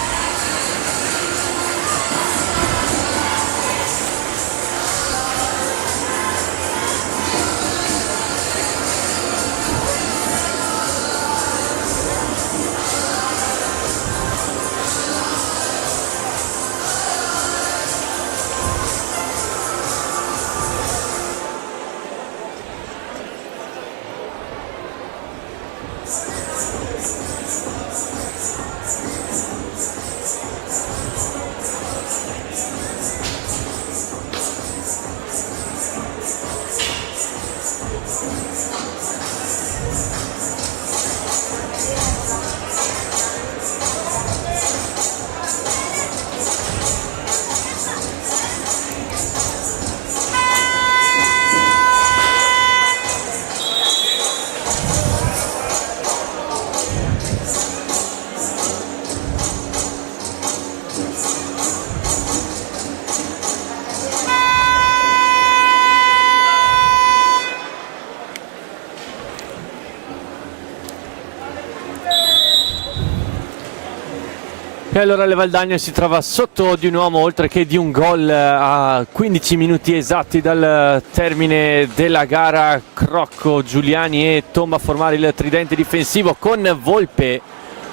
E allora il Valdagno si trova sotto di un uomo oltre che di un gol a 15 minuti esatti dal termine della gara. Crocco, Giuliani e Tomba a formare il tridente difensivo con Volpe,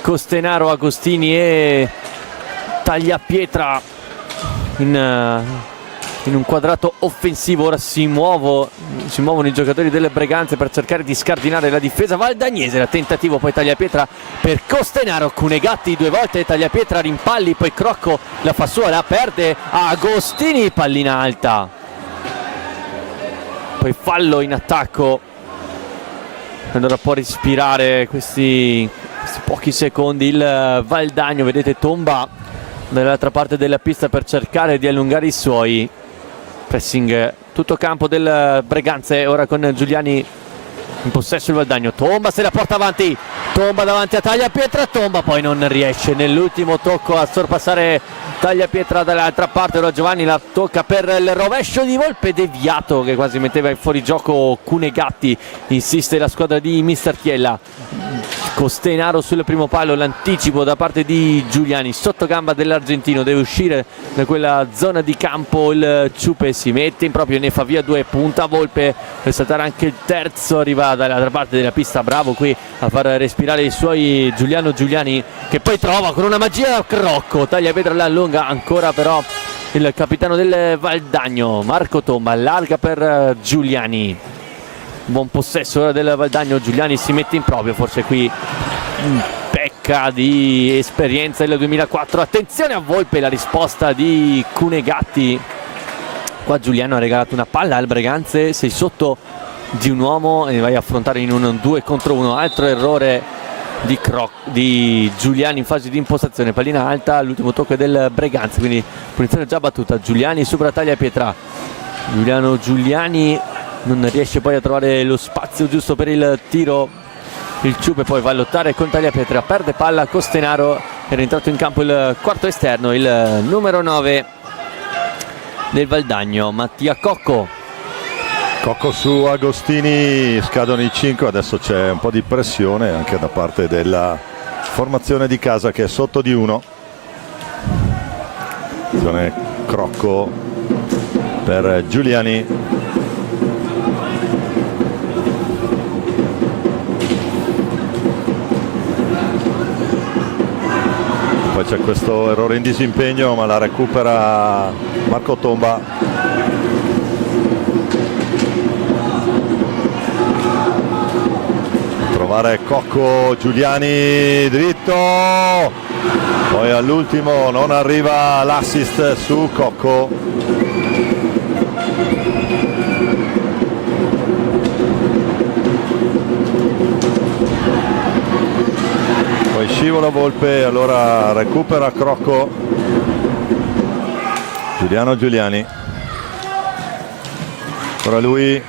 Costenaro, Agostini e Tagliapietra in un quadrato offensivo. Ora si muovono i giocatori delle Breganze per cercare di scardinare la difesa valdagnese. Il tentativo, poi Tagliapietra per Costenaro, Cunegatti 2 volte, Tagliapietra rimpalli, poi Crocco la fa sua, la perde Agostini, pallina alta, poi fallo in attacco. Allora può respirare questi pochi secondi il Valdagno. Vedete Tomba dall'altra parte della pista per cercare di allungare i suoi. Pressing tutto campo del Breganze, ora con Giuliani in possesso il Valdagno. Tomba se la porta avanti, Tomba davanti a Tagliapietra, Tomba poi non riesce nell'ultimo tocco a sorpassare Tagliapietra dall'altra parte. Ora Giovanni la tocca per il rovescio di Volpe, deviato che quasi metteva in fuorigioco Cunegatti. Insiste la squadra di Mister Chiella. Costenaro sul primo palo, l'anticipo da parte di Giuliani, sotto gamba dell'argentino, deve uscire da quella zona di campo il Ciupe, si mette in proprio, ne fa via 2, punta Volpe per saltare anche il terzo, arriva dall'altra parte della pista, bravo qui a far respirare i suoi Giuliani, che poi trova con una magia Crocco, Tagliapietra la allunga ancora, però il capitano del Valdagno Marco Tomba allarga per Giuliani. Buon possesso ora del Valdagno, Giuliani si mette in proprio, forse qui pecca di esperienza del 2004. Attenzione a Volpe, la risposta di Cunegatti. Qua Giuliano ha regalato una palla al Breganze, sei sotto di un uomo e vai a affrontare in un 2 contro 1. Altro errore di Giuliani in fase di impostazione, pallina alta, l'ultimo tocco è del Breganze, quindi punizione già battuta. Giuliani supera Tagliapietra, Giuliani non riesce poi a trovare lo spazio giusto per il tiro. Il Ciupe poi va a lottare con Tagliapietra, perde palla Costenaro, era entrato in campo il quarto esterno, il numero 9 del Valdagno, Mattia Cocco su Agostini, scadono i 5, adesso c'è un po' di pressione anche da parte della formazione di casa che è sotto di 1. Crocco per Giuliani. Poi c'è questo errore in disimpegno, ma la recupera Marco Tomba. Trovare Cocco, Giuliani dritto, poi all'ultimo non arriva l'assist su Cocco. Poi scivola Volpe, allora recupera Crocco, Giuliani, ora lui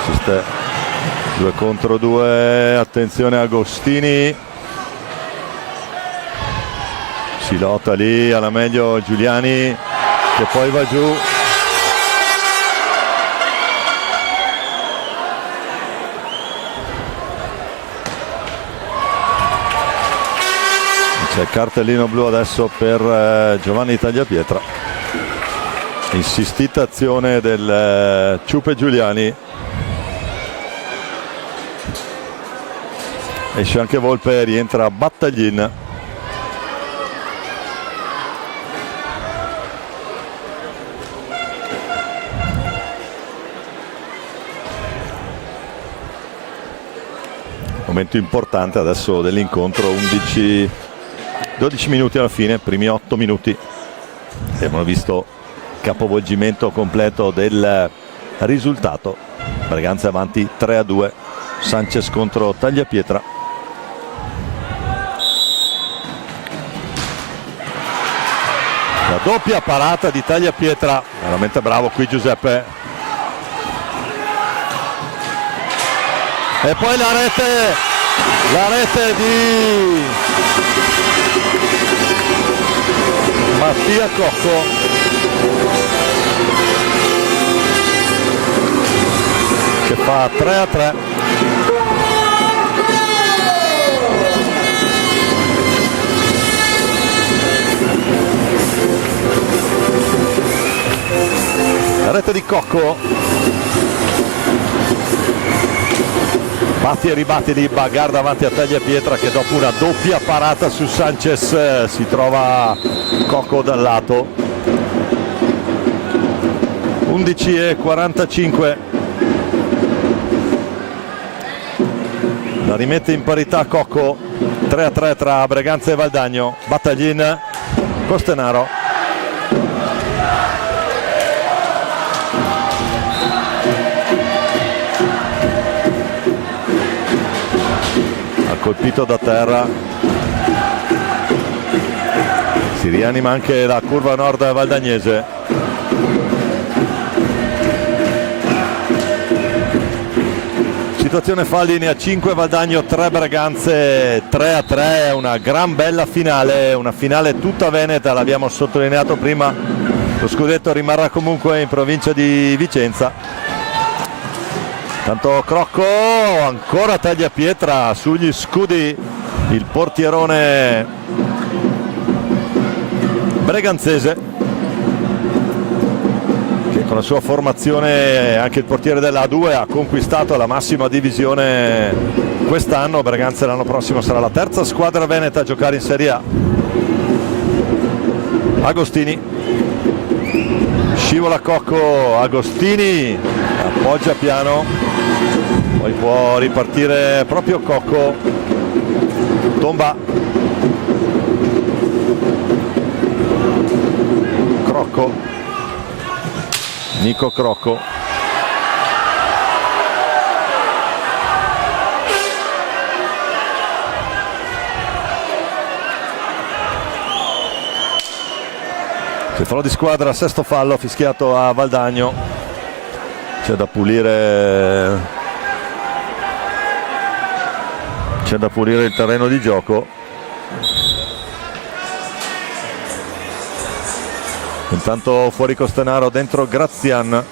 assiste 2 contro 2, attenzione Agostini, si lotta lì alla meglio Giuliani che poi va giù. C'è il cartellino blu adesso per Giovanni Tagliapietra. Insistita azione del Ciupe Giuliani. Esce anche Volpe, rientra Battaglin. Momento importante adesso dell'incontro, 12 minuti alla fine, primi 8 minuti. Abbiamo visto capovolgimento completo del risultato. Breganze avanti 3-2. Sanchez contro Tagliapietra. La doppia parata di Tagliapietra, veramente bravo qui Giuseppe. E poi la rete di Mattia Cocco. Che fa 3-3. intervento di Cocco, batti e ribatti di Bagar davanti a Tagliapietra, che dopo una doppia parata su Sanchez si trova Cocco dal lato. 11:45, la rimette in parità Cocco. 3-3 tra Breganze e Valdagno. Battaglin, Costenaro, ha colpito da terra, si rianima anche la curva nord valdagnese. Situazione falli, ne ha 5 Valdagno, 3 Breganze, 3-3, una gran bella finale, una finale tutta veneta, l'abbiamo sottolineato prima, lo scudetto rimarrà comunque in provincia di Vicenza. Tanto Crocco, ancora Tagliapietra sugli scudi, il portierone breganzese, che con la sua formazione, anche il portiere della A2, ha conquistato la massima divisione quest'anno. Breganze l'anno prossimo sarà la terza squadra veneta a giocare in Serie A. Agostini, scivola Cocco, Agostini appoggia piano, poi può ripartire proprio Cocco, tomba Crocco, Nico Crocco, il fallo di squadra, sesto fallo fischiato a Valdagno. C'è da pulire il terreno di gioco. Intanto fuori Costenaro, dentro Grazian.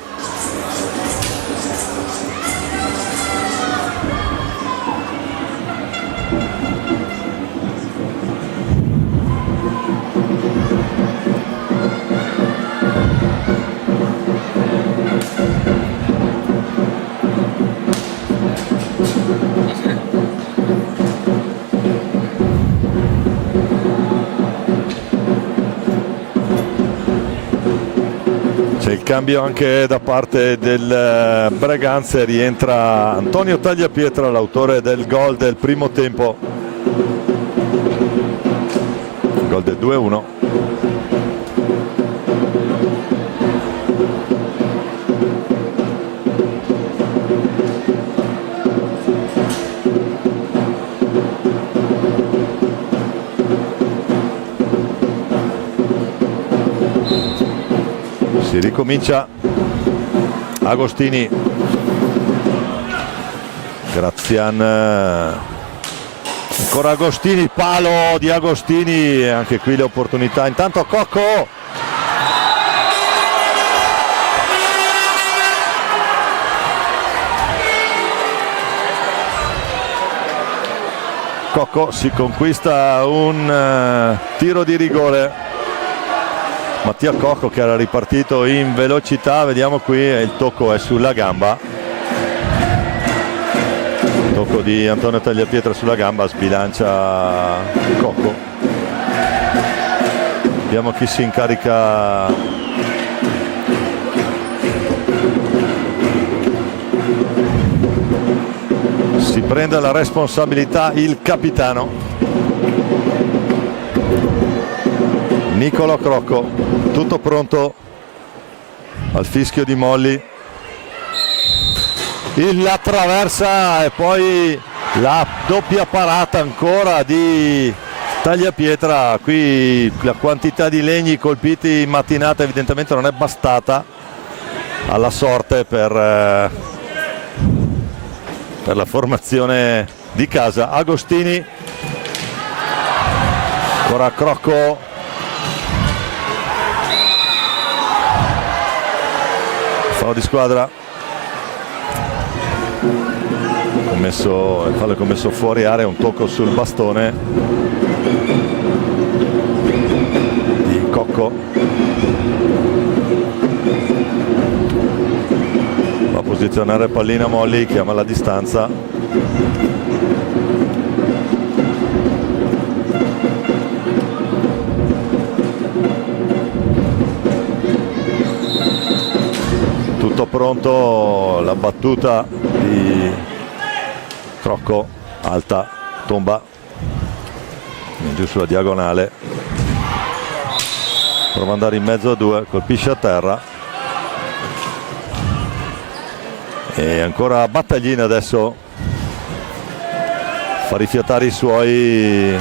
Il cambio anche da parte del Breganze, rientra Antonio Tagliapietra, l'autore del gol del primo tempo, gol del 2-1. Si ricomincia. Agostini, Grazian, ancora Agostini, palo di Agostini, anche qui le opportunità. Intanto Cocco, Cocco si conquista un tiro di rigore. Mattia Cocco, che era ripartito in velocità, vediamo qui, il tocco è sulla gamba, il tocco di Antonio Tagliapietra sulla gamba, sbilancia Cocco. Vediamo chi si incarica. Si prende la responsabilità il capitano Niccolò Crocco, tutto pronto al fischio di Molli, la traversa e poi la doppia parata ancora di Tagliapietra. Qui la quantità di legni colpiti in mattinata evidentemente non è bastata alla sorte per la formazione di casa. Agostini, ancora Crocco, fallo di squadra, il fallo è commesso fuori area, un tocco sul bastone di Cocco. posizionare pallina Molli, chiama la distanza. Tutto pronto, la battuta di Crocco, alta, tomba giù sulla diagonale, prova ad andare in mezzo a due, colpisce a terra. E ancora Battaglin adesso fa rifiatare i suoi.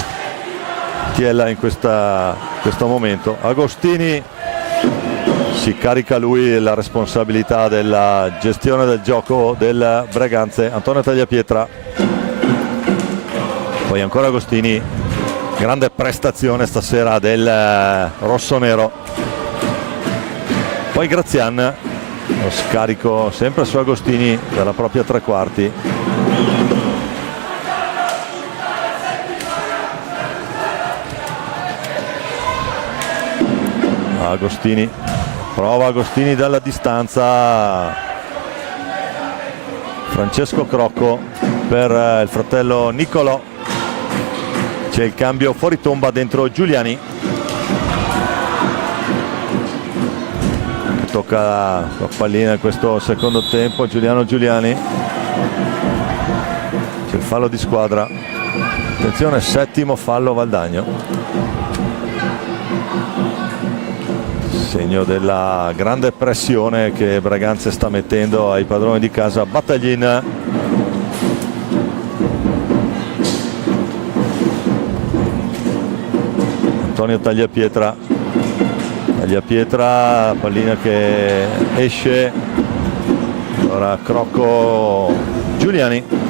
Tiella in questo momento. Agostini si carica lui la responsabilità della gestione del gioco del Breganze. Antonio Tagliapietra, poi ancora Agostini, grande prestazione stasera del rossonero. Poi Grazian, lo scarico sempre su Agostini dalla propria tre quarti. Agostini, prova Agostini dalla distanza. Francesco Crocco per il fratello Nicolò. C'è il cambio fuori tomba dentro Giuliani. Tocca la pallina in questo secondo tempo Giuliano Giuliani. C'è il fallo di squadra. Attenzione, settimo fallo Valdagno. Segno della grande pressione che Breganze sta mettendo ai padroni di casa. Battaglin, Antonio Tagliapietra, pallina che esce. Ora Crocco, Giuliani.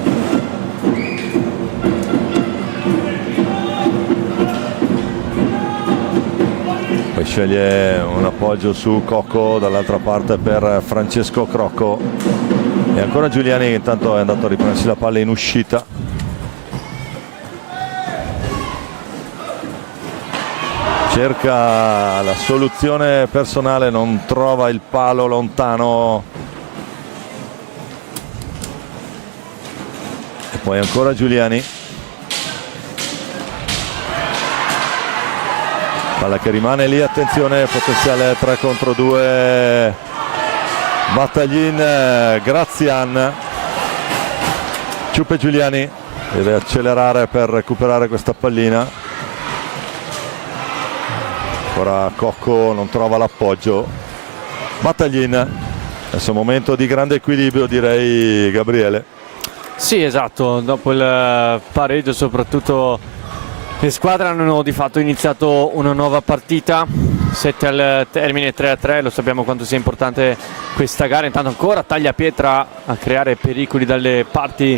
Poi sceglie un appoggio su Cocco dall'altra parte per Francesco Crocco. E ancora Giuliani che intanto è andato a riprendersi la palla in uscita. Cerca la soluzione personale, non trova il palo lontano. E poi ancora Giuliani. Palla che rimane lì, attenzione, potenziale 3 contro 2. Battaglin, Grazian. Ciuppe Giuliani deve accelerare per recuperare questa pallina. Ora Cocco non trova l'appoggio. Battaglin, adesso momento di grande equilibrio, direi, Gabriele. Sì, esatto, dopo il pareggio soprattutto le squadre hanno di fatto iniziato una nuova partita, 7 al termine, 3-3, lo sappiamo quanto sia importante questa gara. Intanto ancora Tagliapietra a creare pericoli dalle parti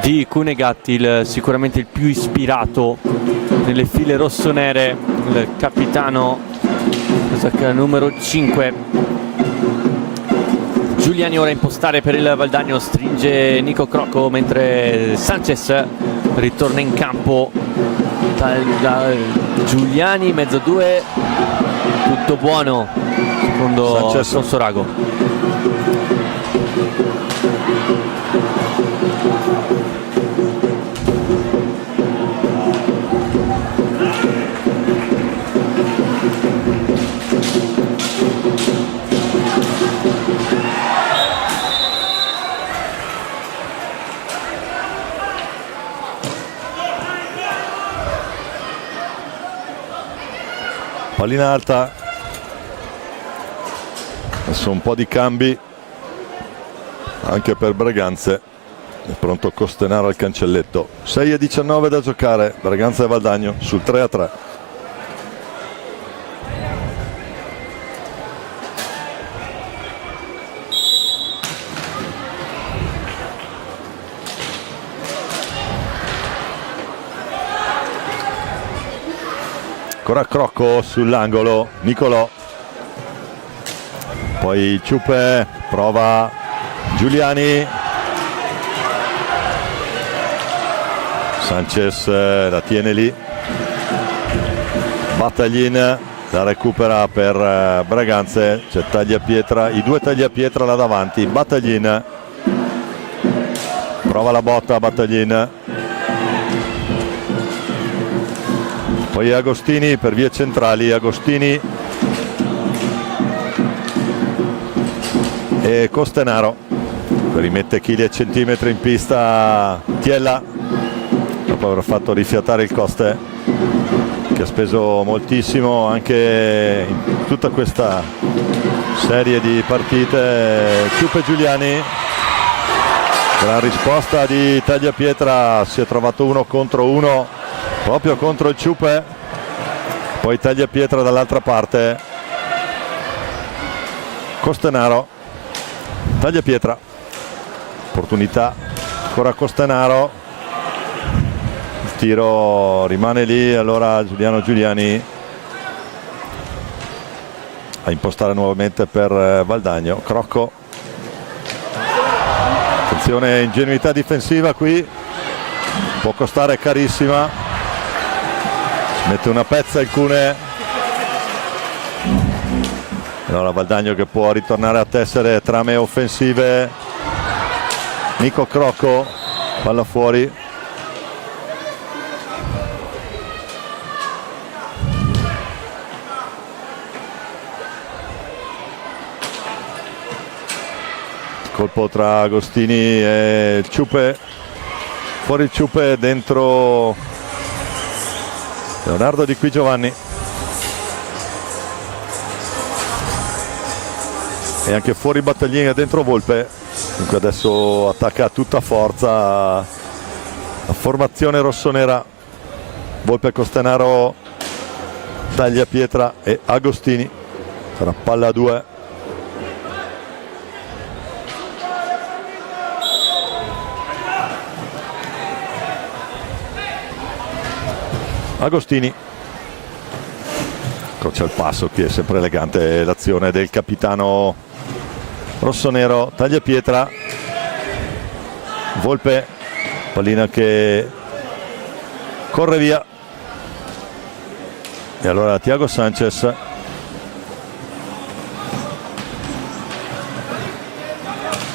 di Cunegatti, sicuramente il più ispirato nelle file rossonere, il capitano numero 5. Giuliani ora a impostare per il Valdagno, stringe Nico Crocco mentre Sanchez ritorna in campo. Giuliani, mezzo due, tutto buono secondo Sonsораgo. Pallina alta, adesso un po' di cambi anche per Breganze, è pronto Costenaro al cancelletto. 6:19 da giocare, Breganze e Valdagno sul 3-3. Ancora Crocco sull'angolo, Nicolò, poi Ciuppe, prova Giuliani, Sanchez la tiene lì, Battaglin la recupera per Breganze, c'è Tagliapietra, i due Tagliapietra là davanti, Battaglin, prova la botta Battaglin, poi Agostini per vie centrali, Agostini e Costenaro, rimette chili e centimetri in pista Tiella dopo aver fatto rifiatare il Coste, che ha speso moltissimo anche in tutta questa serie di partite. Ciupe Giuliani, gran risposta di Tagliapietra, si è trovato 1 contro 1 proprio contro il Ciupe, poi Tagliapietra dall'altra parte, Costenaro, Tagliapietra, opportunità ancora Costenaro, il tiro rimane lì, allora Giuliano Giuliani a impostare nuovamente per Valdagno. Crocco, attenzione, ingenuità difensiva qui, può costare carissima, si mette una pezza il Cune, allora Valdagno che può ritornare a tessere trame offensive. Nico Crocco, palla fuori, colpo tra Agostini e Ciupe, fuori il Ciupe, dentro Leonardo Di Qui Giovanni, e anche fuori Battaglini e dentro Volpe. Dunque adesso attacca a tutta forza la formazione rossonera, Volpe, Costenaro, Tagliapietra e Agostini, sarà palla a 2. Agostini crocia il passo, qui è sempre elegante l'azione del capitano rossonero. Tagliapietra, Volpe, pallina che corre via, e allora Thiago Sanchez,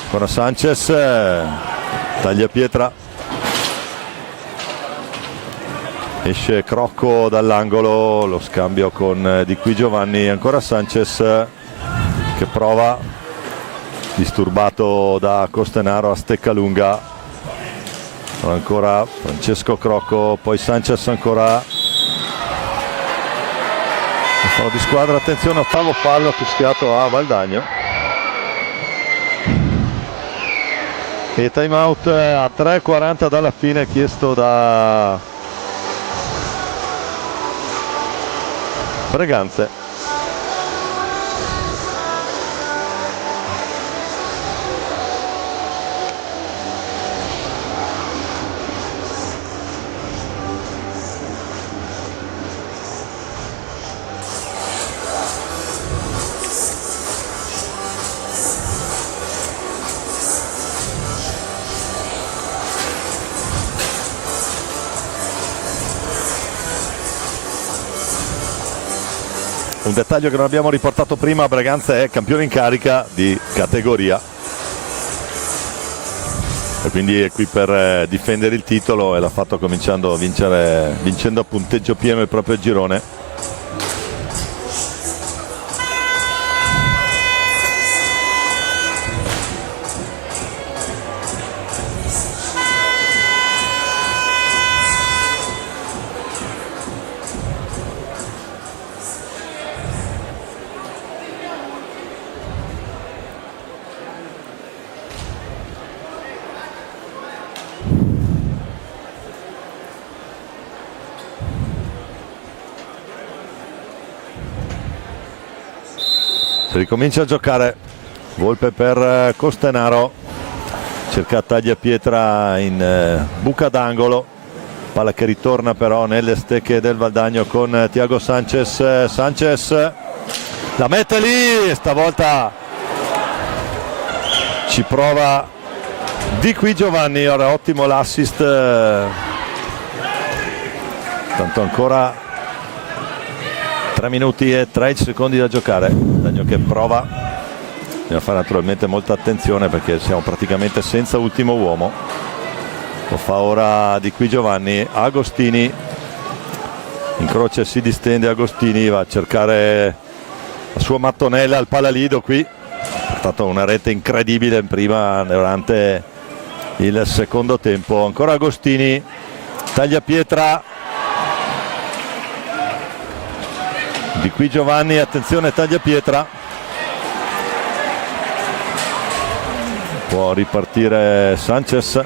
ancora Sanchez, Tagliapietra, esce Crocco dall'angolo, lo scambio con Di Qui Giovanni, ancora Sanchez che prova, disturbato da Costenaro a stecca lunga, ancora Francesco Crocco, poi Sanchez ancora, fallo di squadra, attenzione, ottavo fallo fischiato a Valdagno, e time out a 3:40 dalla fine chiesto da Breganze. Un dettaglio che non abbiamo riportato prima: Breganze è campione in carica di categoria e quindi è qui per difendere il titolo, e l'ha fatto cominciando a vincendo a punteggio pieno il proprio girone. Si ricomincia a giocare. Volpe per Costenaro, cerca Tagliapietra in buca d'angolo, palla che ritorna però nelle stecche del Valdagno con Thiago Sanchez. Sanchez la mette lì, stavolta ci prova Di Qui Giovanni. Ora ottimo l'assist, tanto ancora 3 minuti e 13 secondi da giocare. Valdagno che prova, bisogna fare naturalmente molta attenzione perché siamo praticamente senza ultimo uomo. Lo fa ora Di Qui Giovanni. Agostini incrocia e si distende. Agostini va a cercare la sua mattonella al palalido qui. Ha fatto una rete incredibile prima durante il secondo tempo. Ancora Agostini, taglia pietra. Di Qui Giovanni, attenzione, taglia pietra. Può ripartire Sanchez.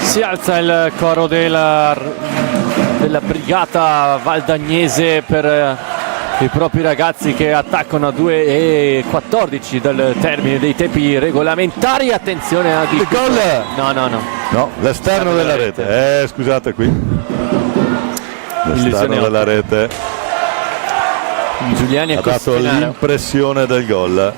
Si alza il coro della brigata valdagnese per i propri ragazzi che attaccano a 2:14 dal termine dei tempi regolamentari. Attenzione a Il gol! No, l'esterno della rete. Scusate qui. L'esterno della rete Giuliani ha dato l'impressione del gol.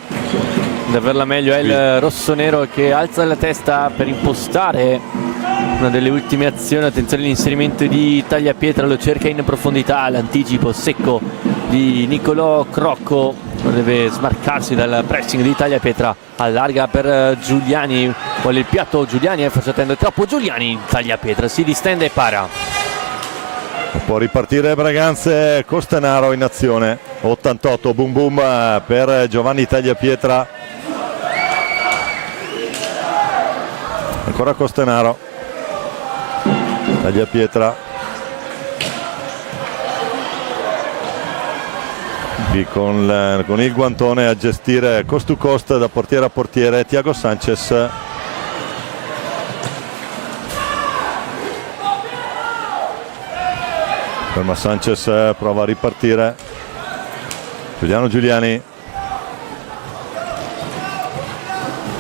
Ad averla meglio è il rossonero che alza la testa per impostare una delle ultime azioni. Attenzione all'inserimento di Tagliapietra, lo cerca in profondità, l'anticipo secco di Nicolò Crocco, deve smarcarsi dal pressing di Tagliapietra, allarga per Giuliani, vuole il piatto Giuliani, forse attende troppo Giuliani, Tagliapietra si distende e para. Può ripartire Braganze. Costanaro in azione, 88, boom boom per Giovanni Tagliapietra. Ancora Costanaro, Tagliapietra, qui con il guantone a gestire cost to cost da portiere a portiere Thiago Sanchez. Ferma Sanchez, prova a ripartire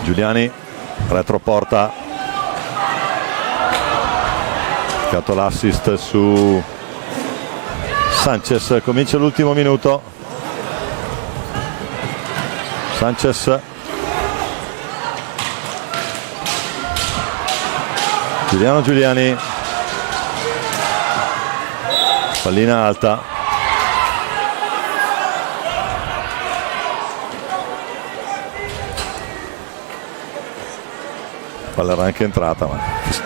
Giuliani, retroporta, l'assist su Sanchez. Comincia l'ultimo minuto. Sanchez, Giuliani, pallina alta. Palla era anche entrata, ma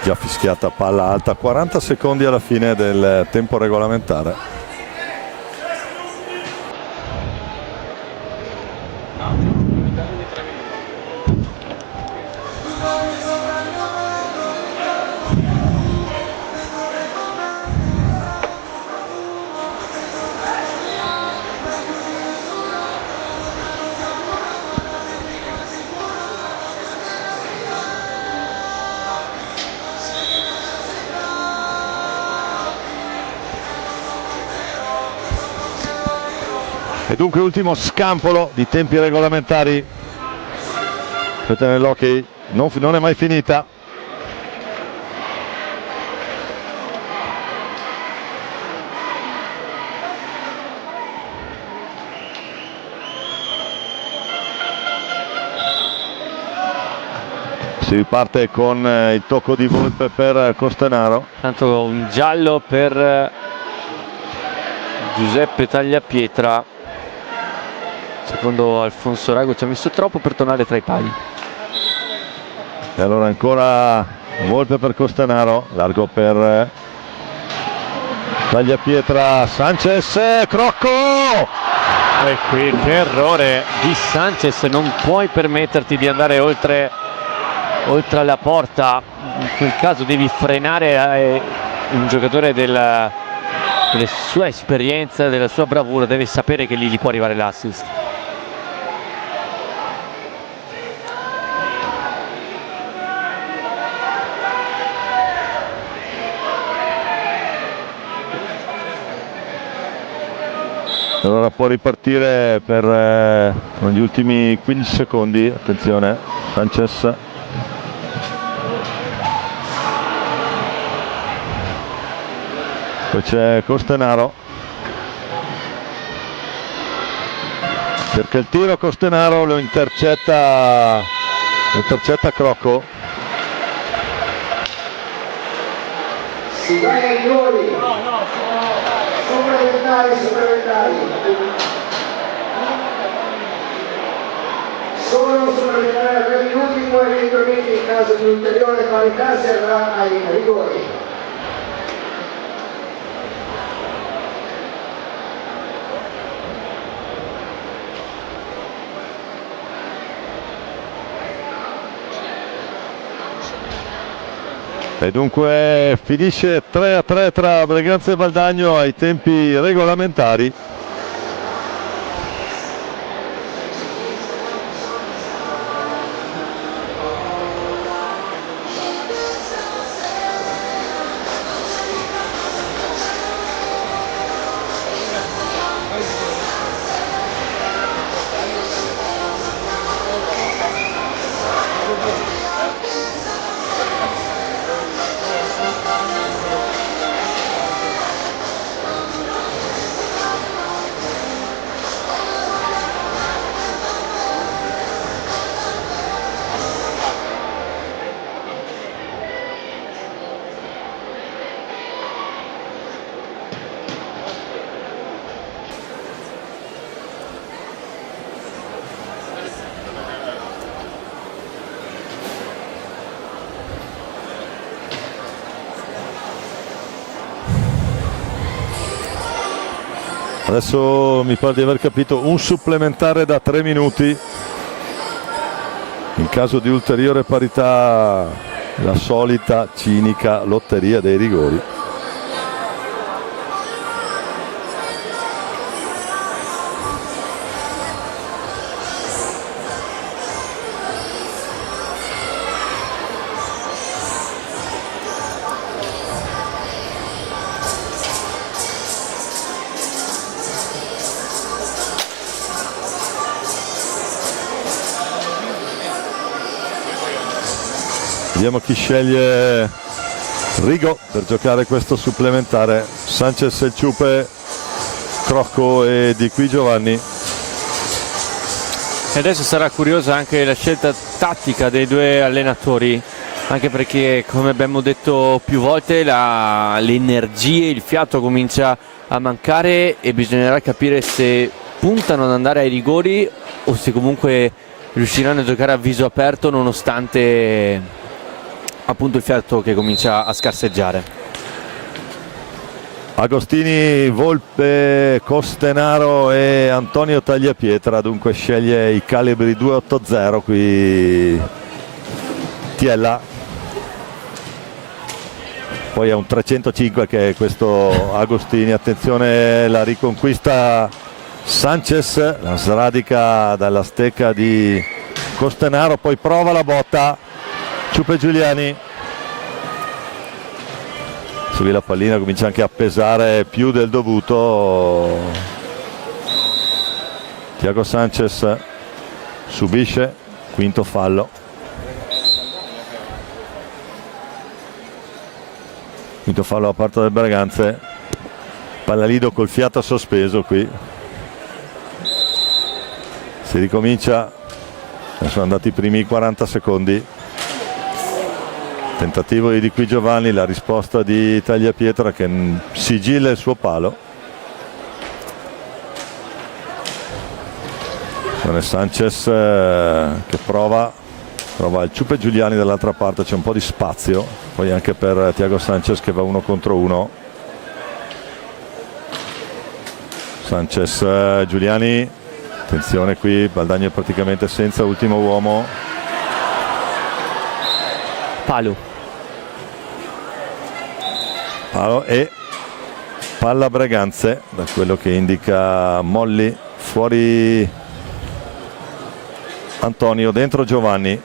già fischiata, palla alta. 40 secondi alla fine del tempo regolamentare. E dunque ultimo scampolo di tempi regolamentari. Vedete nell'hockey non è mai finita. Si riparte con il tocco di Volpe per Costanaro. Tanto un giallo per Giuseppe Tagliapietra. Secondo Alfonso Rago ci ha messo troppo per tornare tra i pali. E allora ancora Volpe per Costanaro, largo per Tagliapietra, Sanchez, Crocco! E qui che errore di Sanchez, non puoi permetterti di andare oltre alla porta, in quel caso devi frenare. Un giocatore della sua esperienza, della sua bravura, deve sapere che lì gli può arrivare l'assist. Allora può ripartire per gli ultimi 15 secondi, attenzione, Sanchez. Poi c'è Costanaro, cerca il tiro Costanaro, lo intercetta Crocco. supplementari. Solo supplementare a 3 minuti, poi eventualmente in caso di ulteriore parità si andrà ai rigori. E dunque finisce 3-3 tra Breganze e Valdagno ai tempi regolamentari. Adesso mi pare di aver capito un supplementare da 3 minuti. In caso di ulteriore parità, la solita cinica lotteria dei rigori. Vediamo chi sceglie Rigo per giocare questo supplementare. Sanchez, El Ciupe, Crocco e Di Qui Giovanni. E adesso sarà curiosa anche la scelta tattica dei due allenatori, anche perché, come abbiamo detto più volte, le energie, il fiato comincia a mancare e bisognerà capire se puntano ad andare ai rigori o se comunque riusciranno a giocare a viso aperto nonostante appunto il fiato che comincia a scarseggiare. Agostini, Volpe, Costenaro e Antonio Tagliapietra, dunque sceglie i calibri 280 qui Tiella. Poi ha un 305 che è questo Agostini. Attenzione, la riconquista Sanchez, la sradica dalla stecca di Costenaro, poi prova la botta Ciupe Giuliani. Qui la pallina comincia anche a pesare più del dovuto. Thiago Sanchez subisce, quinto fallo. Quinto fallo da parte del Breganze. Pallalido col fiato sospeso qui. Si ricomincia. Sono andati i primi 40 secondi. Tentativo di Qui Giovanni, la risposta di Tagliapietra che sigilla il suo palo. Sanchez che prova il Ciupe Giuliani dall'altra parte, c'è un po' di spazio, poi anche per Thiago Sanchez che va 1 contro 1. Sanchez, Giuliani, attenzione qui, Valdagno è praticamente senza ultimo uomo. Palo e palla Breganze, da quello che indica Molli, fuori Antonio, dentro Giovanni.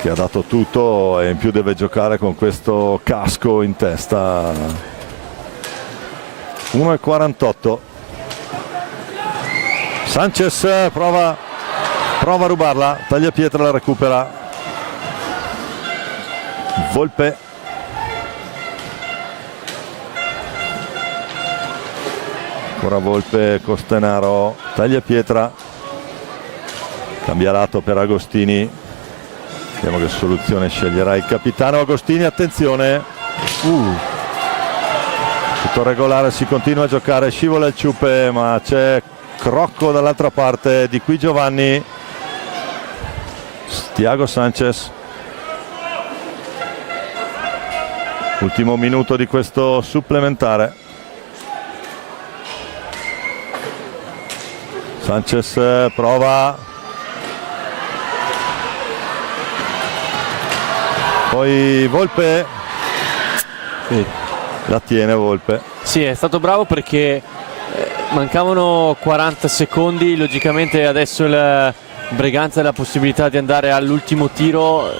Che ha dato tutto e in più deve giocare con questo casco in testa. 1,48. Sanchez prova a rubarla, Tagliapietra la recupera. Volpe. Ancora Volpe, Costenaro, Tagliapietra. Cambia lato per Agostini. Vediamo che soluzione sceglierà il capitano Agostini. Attenzione, tutto regolare, si continua a giocare, scivola il Ciupe, ma c'è Crocco dall'altra parte. Di qui Giovanni, Thiago Sanchez. Ultimo minuto di questo supplementare. Sanchez prova, poi Volpe, Sì. la tiene Volpe. Sì, è stato bravo perché mancavano 40 secondi, logicamente adesso il Breganza ha la possibilità di andare all'ultimo tiro,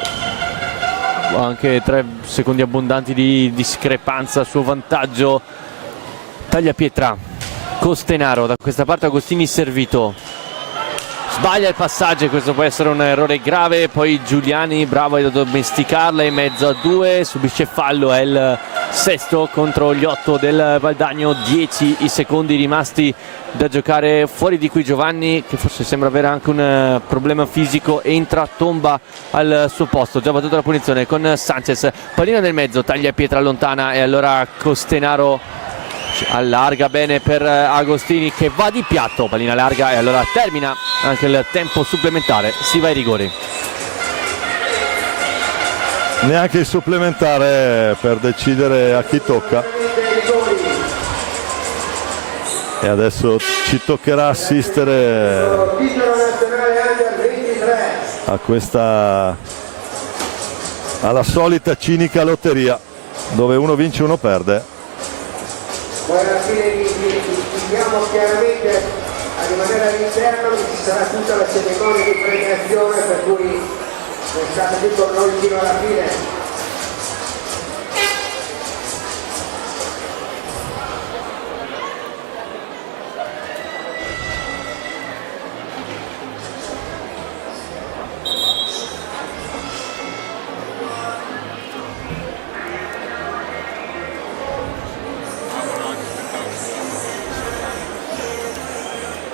anche 3 secondi abbondanti di discrepanza a suo vantaggio. Tagliapietra, Costenaro, da questa parte Agostini servito, sbaglia il passaggio e questo può essere un errore grave. Poi Giuliani bravo ad addomesticarla in mezzo a 2, subisce fallo, è il sesto contro gli 8 del Valdagno. 10 i secondi rimasti da giocare. Fuori di qui Giovanni, che forse sembra avere anche un problema fisico, entra, tomba al suo posto, già battuta la punizione con Sanchez, pallina nel mezzo, Tagliapietra allontana e allora Costenaro allarga bene per Agostini che va di piatto, pallina larga e allora termina anche il tempo supplementare, si va ai rigori. Neanche il supplementare per decidere a chi tocca, e adesso ci toccherà assistere a questa, alla solita cinica lotteria dove uno vince uno perde. Poi alla fine vi invitiamo chiaramente a rimanere all'interno, ci sarà tutta la cerimonia di premiazione, per cui state qui con noi fino alla fine.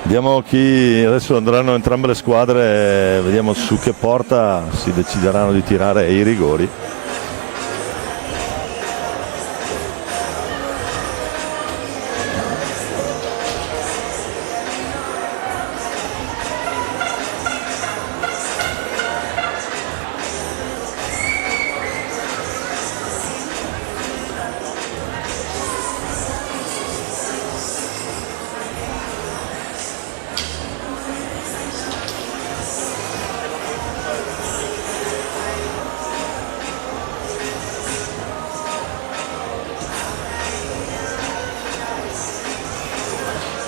Vediamo chi adesso andranno entrambe le squadre, vediamo su che porta si decideranno di tirare i rigori.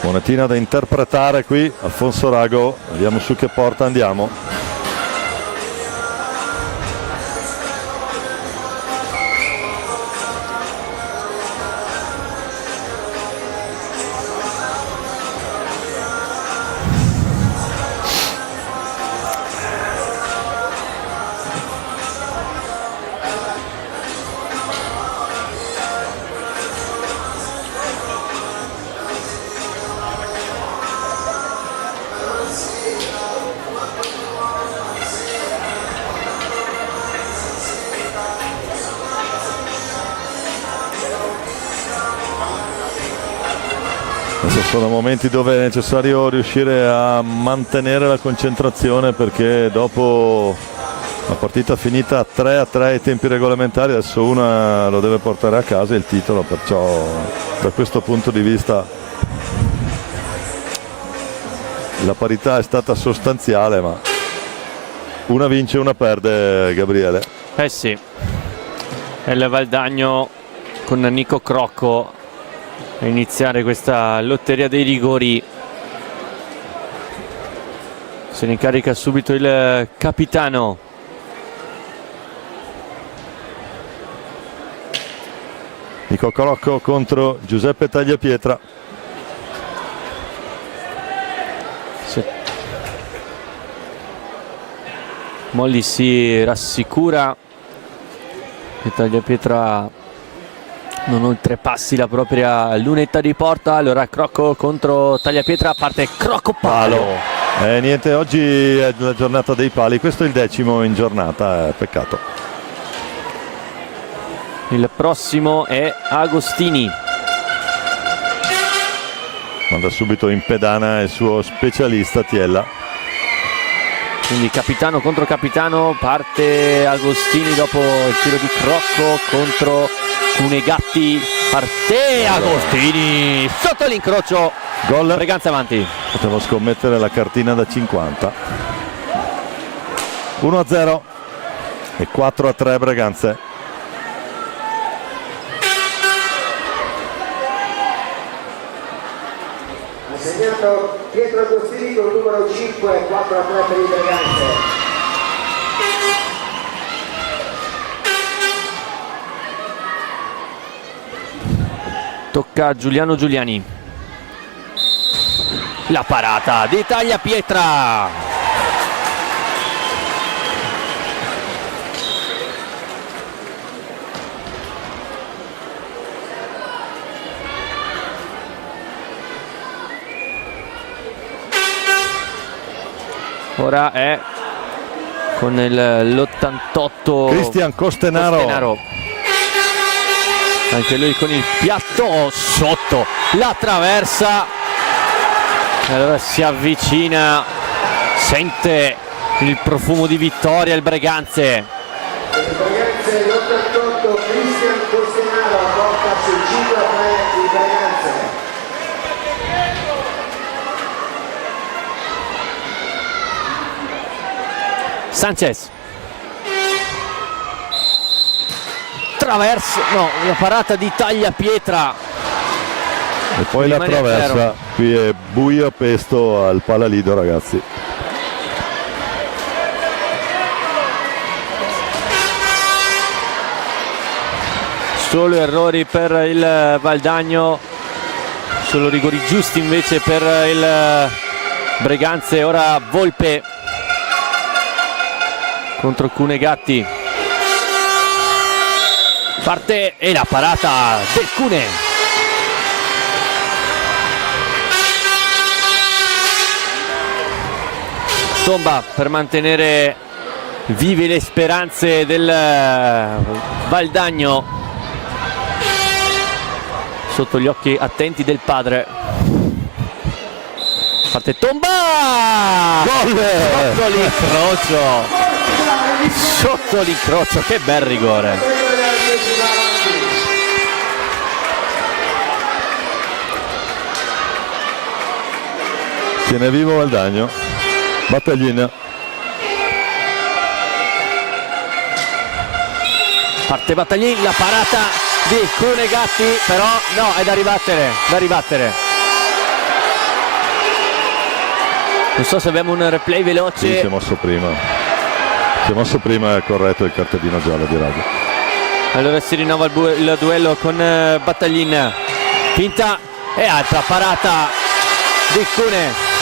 Monetina da interpretare qui, Alfonso Rago, vediamo su che porta andiamo. Sono momenti dove è necessario riuscire a mantenere la concentrazione, perché dopo la partita finita 3-3 ai tempi regolamentari, adesso una lo deve portare a casa il titolo, perciò da questo punto di vista la parità è stata sostanziale, ma una vince e una perde, Gabriele. Eh sì, è il Valdagno con Nico Crocco a iniziare questa lotteria dei rigori. Se ne incarica subito il capitano. Nico Crocco contro Giuseppe Tagliapietra. Molli si rassicura che Tagliapietra non oltrepassi la propria lunetta di porta. Allora Crocco contro Tagliapietra, parte Crocco palo. Niente, oggi è la giornata dei pali, questo è il 10° in giornata, peccato. Il prossimo è Agostini. Manda subito in pedana il suo specialista Tiella. Quindi capitano contro capitano, parte Agostini dopo il tiro di Crocco contro Cunegatti, parte Agostini sotto l'incrocio, Gol. Breganze avanti. Potevo scommettere la cartina da 50. 1-0 e 4-3 Breganze. Ha segnato Pietro Agostini con il numero 5, 4-3 per il Breganze. Tocca a Giuliano Giuliani. La parata di Tagliapietra. Ora è con l'88 Cristian Costenaro. Anche lui con il piatto sotto la traversa. E allora si avvicina, sente il profumo di vittoria il Breganze. Per il Breganze l'88 Cristian Costenaro porta sul 5-3 il Breganze. Sanchez. Traversa, no, la parata di Tagliapietra. E poi la Rimane a traversa. zero. Qui è buio pesto al Palalido, ragazzi. Solo errori per il Valdagno, solo rigori giusti invece per il Breganze. Ora Volpe contro Cunegatti, parte e la parata del Cune. Tomba per mantenere vive le speranze del Valdagno sotto gli occhi attenti del padre. Parte Tomba, Gol! sotto l'incrocio, sotto l'incrocio, che bel rigore. Tiene vivo Valdagno. Battaglina. Parte Battaglini, la parata di Cunegatti, però no, è da ribattere, da ribattere. Non so se abbiamo un replay veloce. Sì, si è mosso prima. Si è mosso prima, è corretto il cartellino giallo di radio. Allora si rinnova il duello con Battaglin. Finta e altra parata di Cune.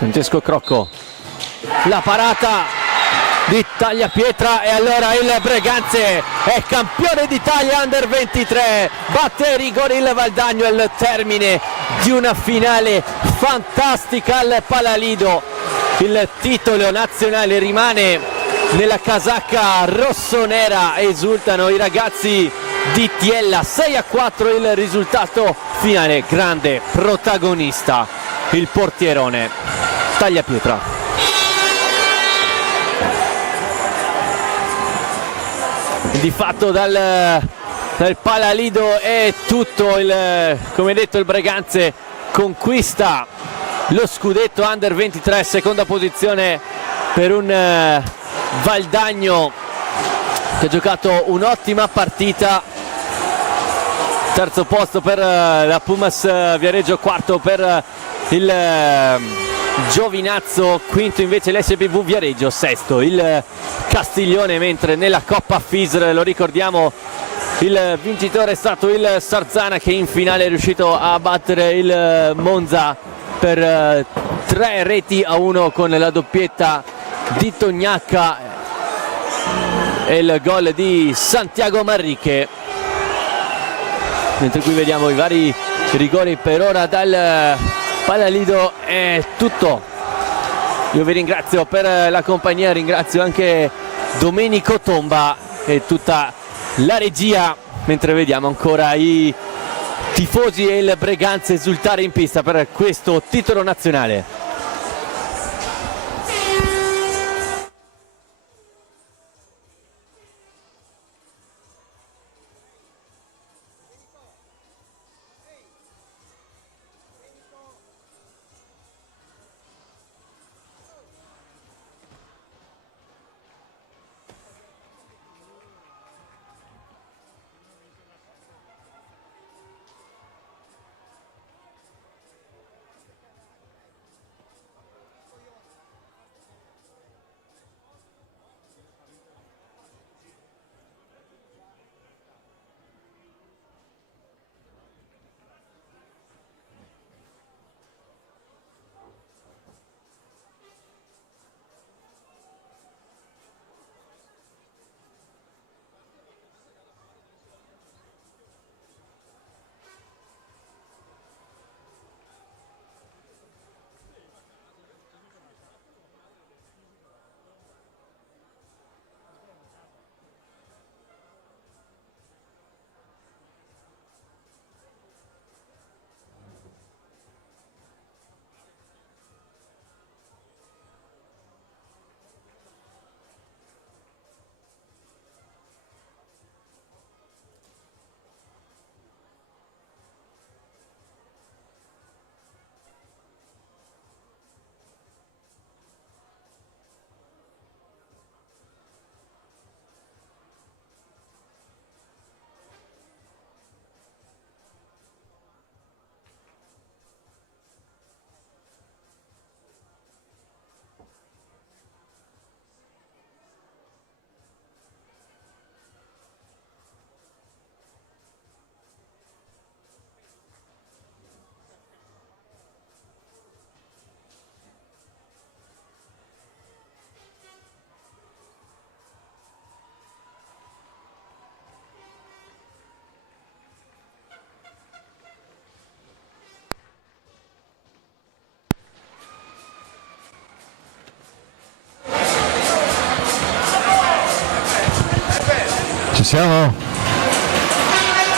Francesco Crocco, la parata di Tagliapietra e allora il Breganze è campione d'Italia Under 23, batte rigore il Valdagno al termine di una finale fantastica al Palalido. Il titolo nazionale rimane nella casacca rossonera, esultano i ragazzi di Tiella. 6-4 il risultato finale, grande protagonista il portierone Tagliapietra. Di fatto dal Palalido è tutto, come detto il Breganze conquista lo scudetto Under 23, seconda posizione per un Valdagno che ha giocato un'ottima partita, terzo posto per la Pumas Viareggio, quarto per il Giovinazzo, quinto invece l'SPV Viareggio, sesto il Castiglione, mentre nella Coppa FISR, lo ricordiamo, il vincitore è stato il Sarzana, che in finale è riuscito a battere il Monza per 3-1 con la doppietta di Tognacca e il gol di Santiago Marriche. Mentre qui vediamo i vari rigori per ora dal Palalido. È tutto. Io vi ringrazio per la compagnia, ringrazio anche Domenico Tomba e tutta la regia, mentre vediamo ancora i tifosi e il Breganze esultare in pista per questo titolo nazionale. Ci siamo?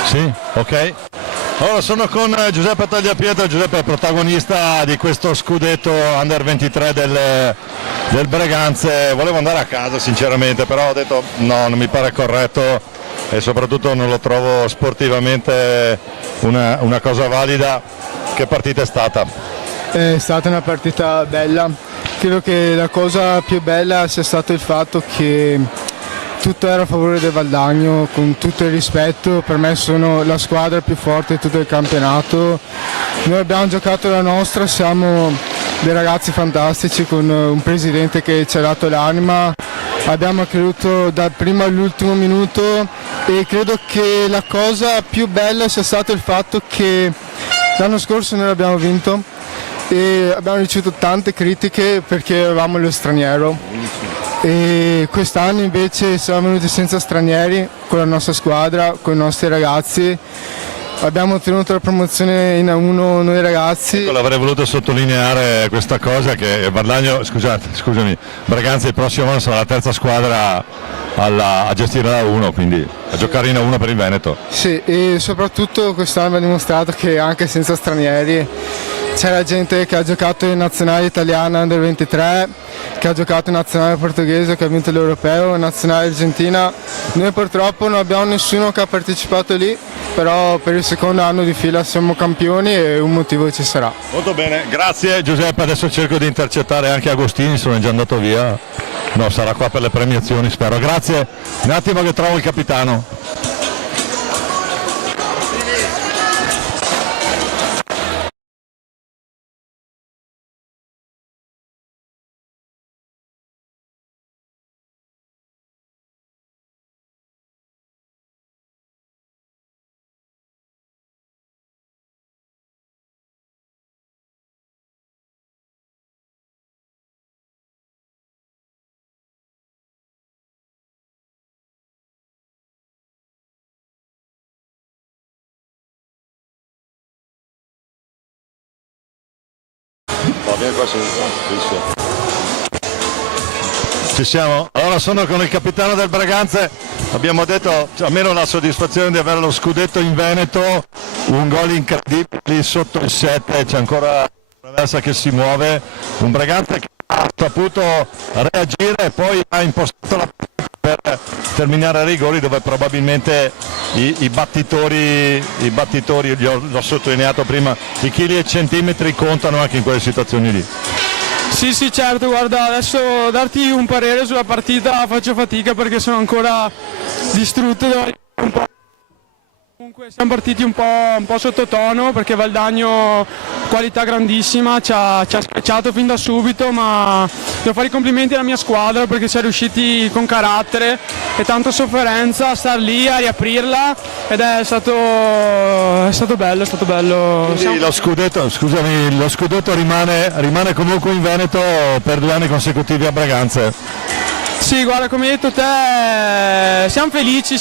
Sì, ok. Ora sono con Giuseppe Tagliapietra. Giuseppe è protagonista di questo scudetto Under 23 del Breganze. Volevo andare a casa sinceramente, però ho detto no, non mi pare corretto e soprattutto non lo trovo sportivamente una cosa valida. Che partita è stata? È stata una partita bella. Credo che la cosa più bella sia stato il fatto che tutto era a favore del Valdagno, con tutto il rispetto. Per me sono la squadra più forte di tutto il campionato. Noi abbiamo giocato la nostra, siamo dei ragazzi fantastici con un presidente che ci ha dato l'anima. Abbiamo creduto dal primo all'ultimo minuto e credo che la cosa più bella sia stato il fatto che l'anno scorso noi abbiamo vinto e abbiamo ricevuto tante critiche perché avevamo lo straniero. E quest'anno invece siamo venuti senza stranieri con la nostra squadra, con i nostri ragazzi. Abbiamo ottenuto la promozione in A1 noi ragazzi. Ecco, avrei voluto sottolineare questa cosa che Valdagno, scusami, Breganze il prossimo anno sarà la terza squadra a gestire la A1, quindi a giocare in A1 per il Veneto. Sì, e soprattutto quest'anno abbiamo dimostrato che anche senza stranieri c'era gente che ha giocato in nazionale italiana Under 23, che ha giocato in nazionale portoghese, che ha vinto l'Europeo, in nazionale argentina. Noi purtroppo non abbiamo nessuno che ha partecipato lì, però per il secondo anno di fila siamo campioni e un motivo ci sarà. Molto bene, grazie Giuseppe. Adesso cerco di intercettare anche Agostini, sono già andato via. No, sarà qua per le premiazioni, spero. Grazie, un attimo che trovo il capitano. vieni qua su. Ci siamo. Allora sono con il capitano del Braganza. Abbiamo detto almeno la soddisfazione di avere lo scudetto in Veneto, un gol incredibile lì sotto il 7, c'è ancora Traversa che si muove, un Braganza che ha saputo reagire e poi ha impostato la per terminare a rigori, dove probabilmente i battitori, l'ho sottolineato prima, i chili e centimetri contano anche in quelle situazioni lì. Sì, certo, guarda, adesso darti un parere sulla partita faccio fatica perché sono ancora distrutto, un po'. Comunque siamo partiti un po' sottotono perché Valdagno, qualità grandissima, ci ha specciato fin da subito, ma devo fare i complimenti alla mia squadra perché siamo riusciti con carattere e tanta sofferenza a star lì, a riaprirla ed è stato bello. Quindi lo scudetto rimane comunque in Veneto per 2 anni consecutivi a Braganza. Sì, guarda, come hai detto te, siamo felici,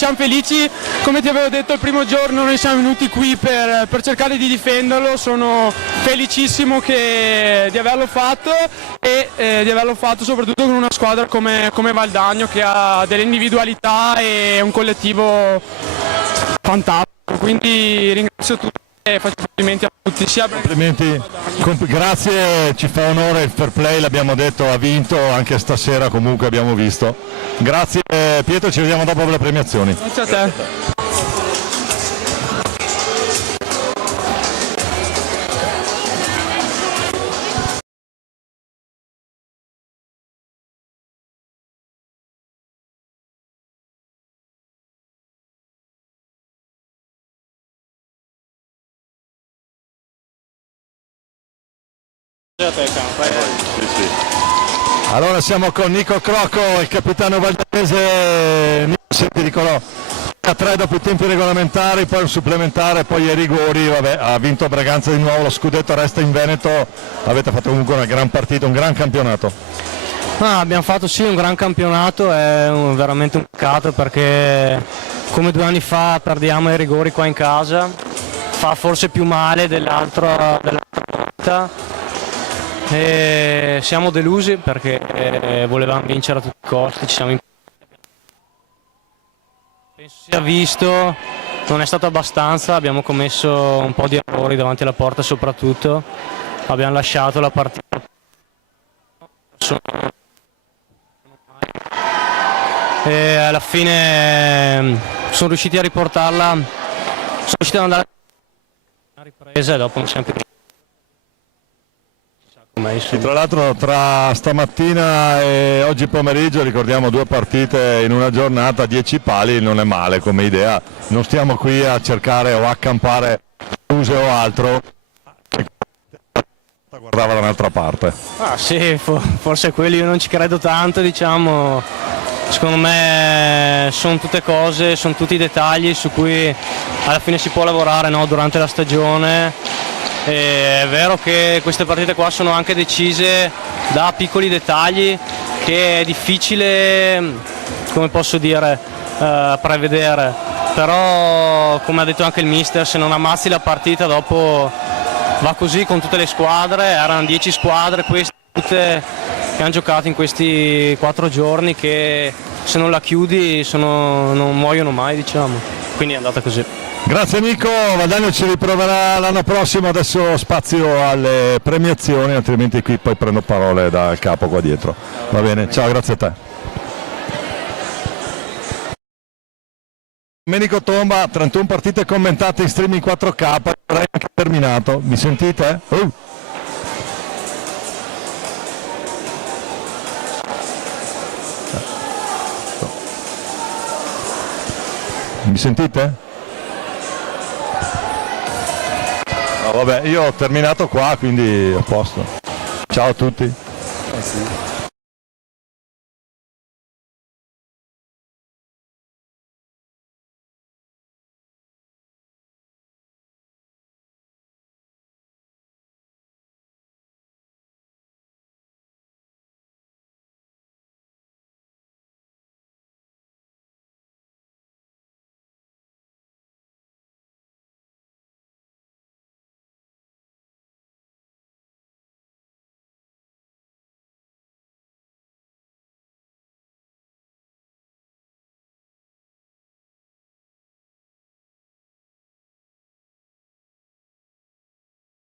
come ti avevo detto il primo giorno noi siamo venuti qui per cercare di difenderlo, sono felicissimo di averlo fatto e di averlo fatto soprattutto con una squadra come Valdagno che ha delle individualità e un collettivo fantastico, quindi ringrazio tutti e faccio complimenti a tutti. Complimenti, grazie, ci fa onore il fair play, l'abbiamo detto, ha vinto anche stasera, comunque abbiamo visto. Grazie Pietro, ci vediamo dopo le premiazioni. Grazie a te. Allora siamo con Nico Crocco, il capitano valdanese. Nico, senti, dicono a 3 dopo i tempi regolamentari, poi un supplementare, poi ai rigori, vabbè, ha vinto Braganza di nuovo, lo scudetto resta in Veneto, avete fatto comunque una gran partita, un gran campionato. Abbiamo fatto sì un gran campionato, è veramente un peccato perché come 2 anni fa perdiamo ai rigori qua in casa, fa forse più male dell'altra volta. E siamo delusi perché volevamo vincere a tutti i costi, penso sia visto, non è stato abbastanza, abbiamo commesso un po' di errori davanti alla porta soprattutto, abbiamo lasciato la partita e alla fine sono riusciti a riportarla, sono riusciti ad andare a ripresa e dopo non siamo più. E tra l'altro tra stamattina e oggi pomeriggio ricordiamo 2 partite in una giornata, 10 pali, non è male come idea, non stiamo qui a cercare o a accampare scuse o altro, guardava da un'altra parte. Sì, forse quelli io non ci credo tanto, diciamo, secondo me sono tutte cose, sono tutti dettagli su cui alla fine si può lavorare, no, durante la stagione. E è vero che queste partite qua sono anche decise da piccoli dettagli che è difficile, come posso dire, prevedere, però come ha detto anche il mister, se non ammazzi la partita dopo va così con tutte le squadre, erano 10 squadre queste tutte che hanno giocato in questi 4 giorni che se non la chiudi non muoiono mai, diciamo, quindi è andata così. Grazie Nico, Valdagno ci riproverà l'anno prossimo, adesso spazio alle premiazioni, altrimenti qui poi prendo parole dal capo qua dietro. Va bene, ciao, grazie a te. Domenico Tomba, 31 partite commentate in streaming 4K, avrei anche terminato, mi sentite? Mi sentite? No, vabbè, io ho terminato qua, quindi a posto. Ciao a tutti.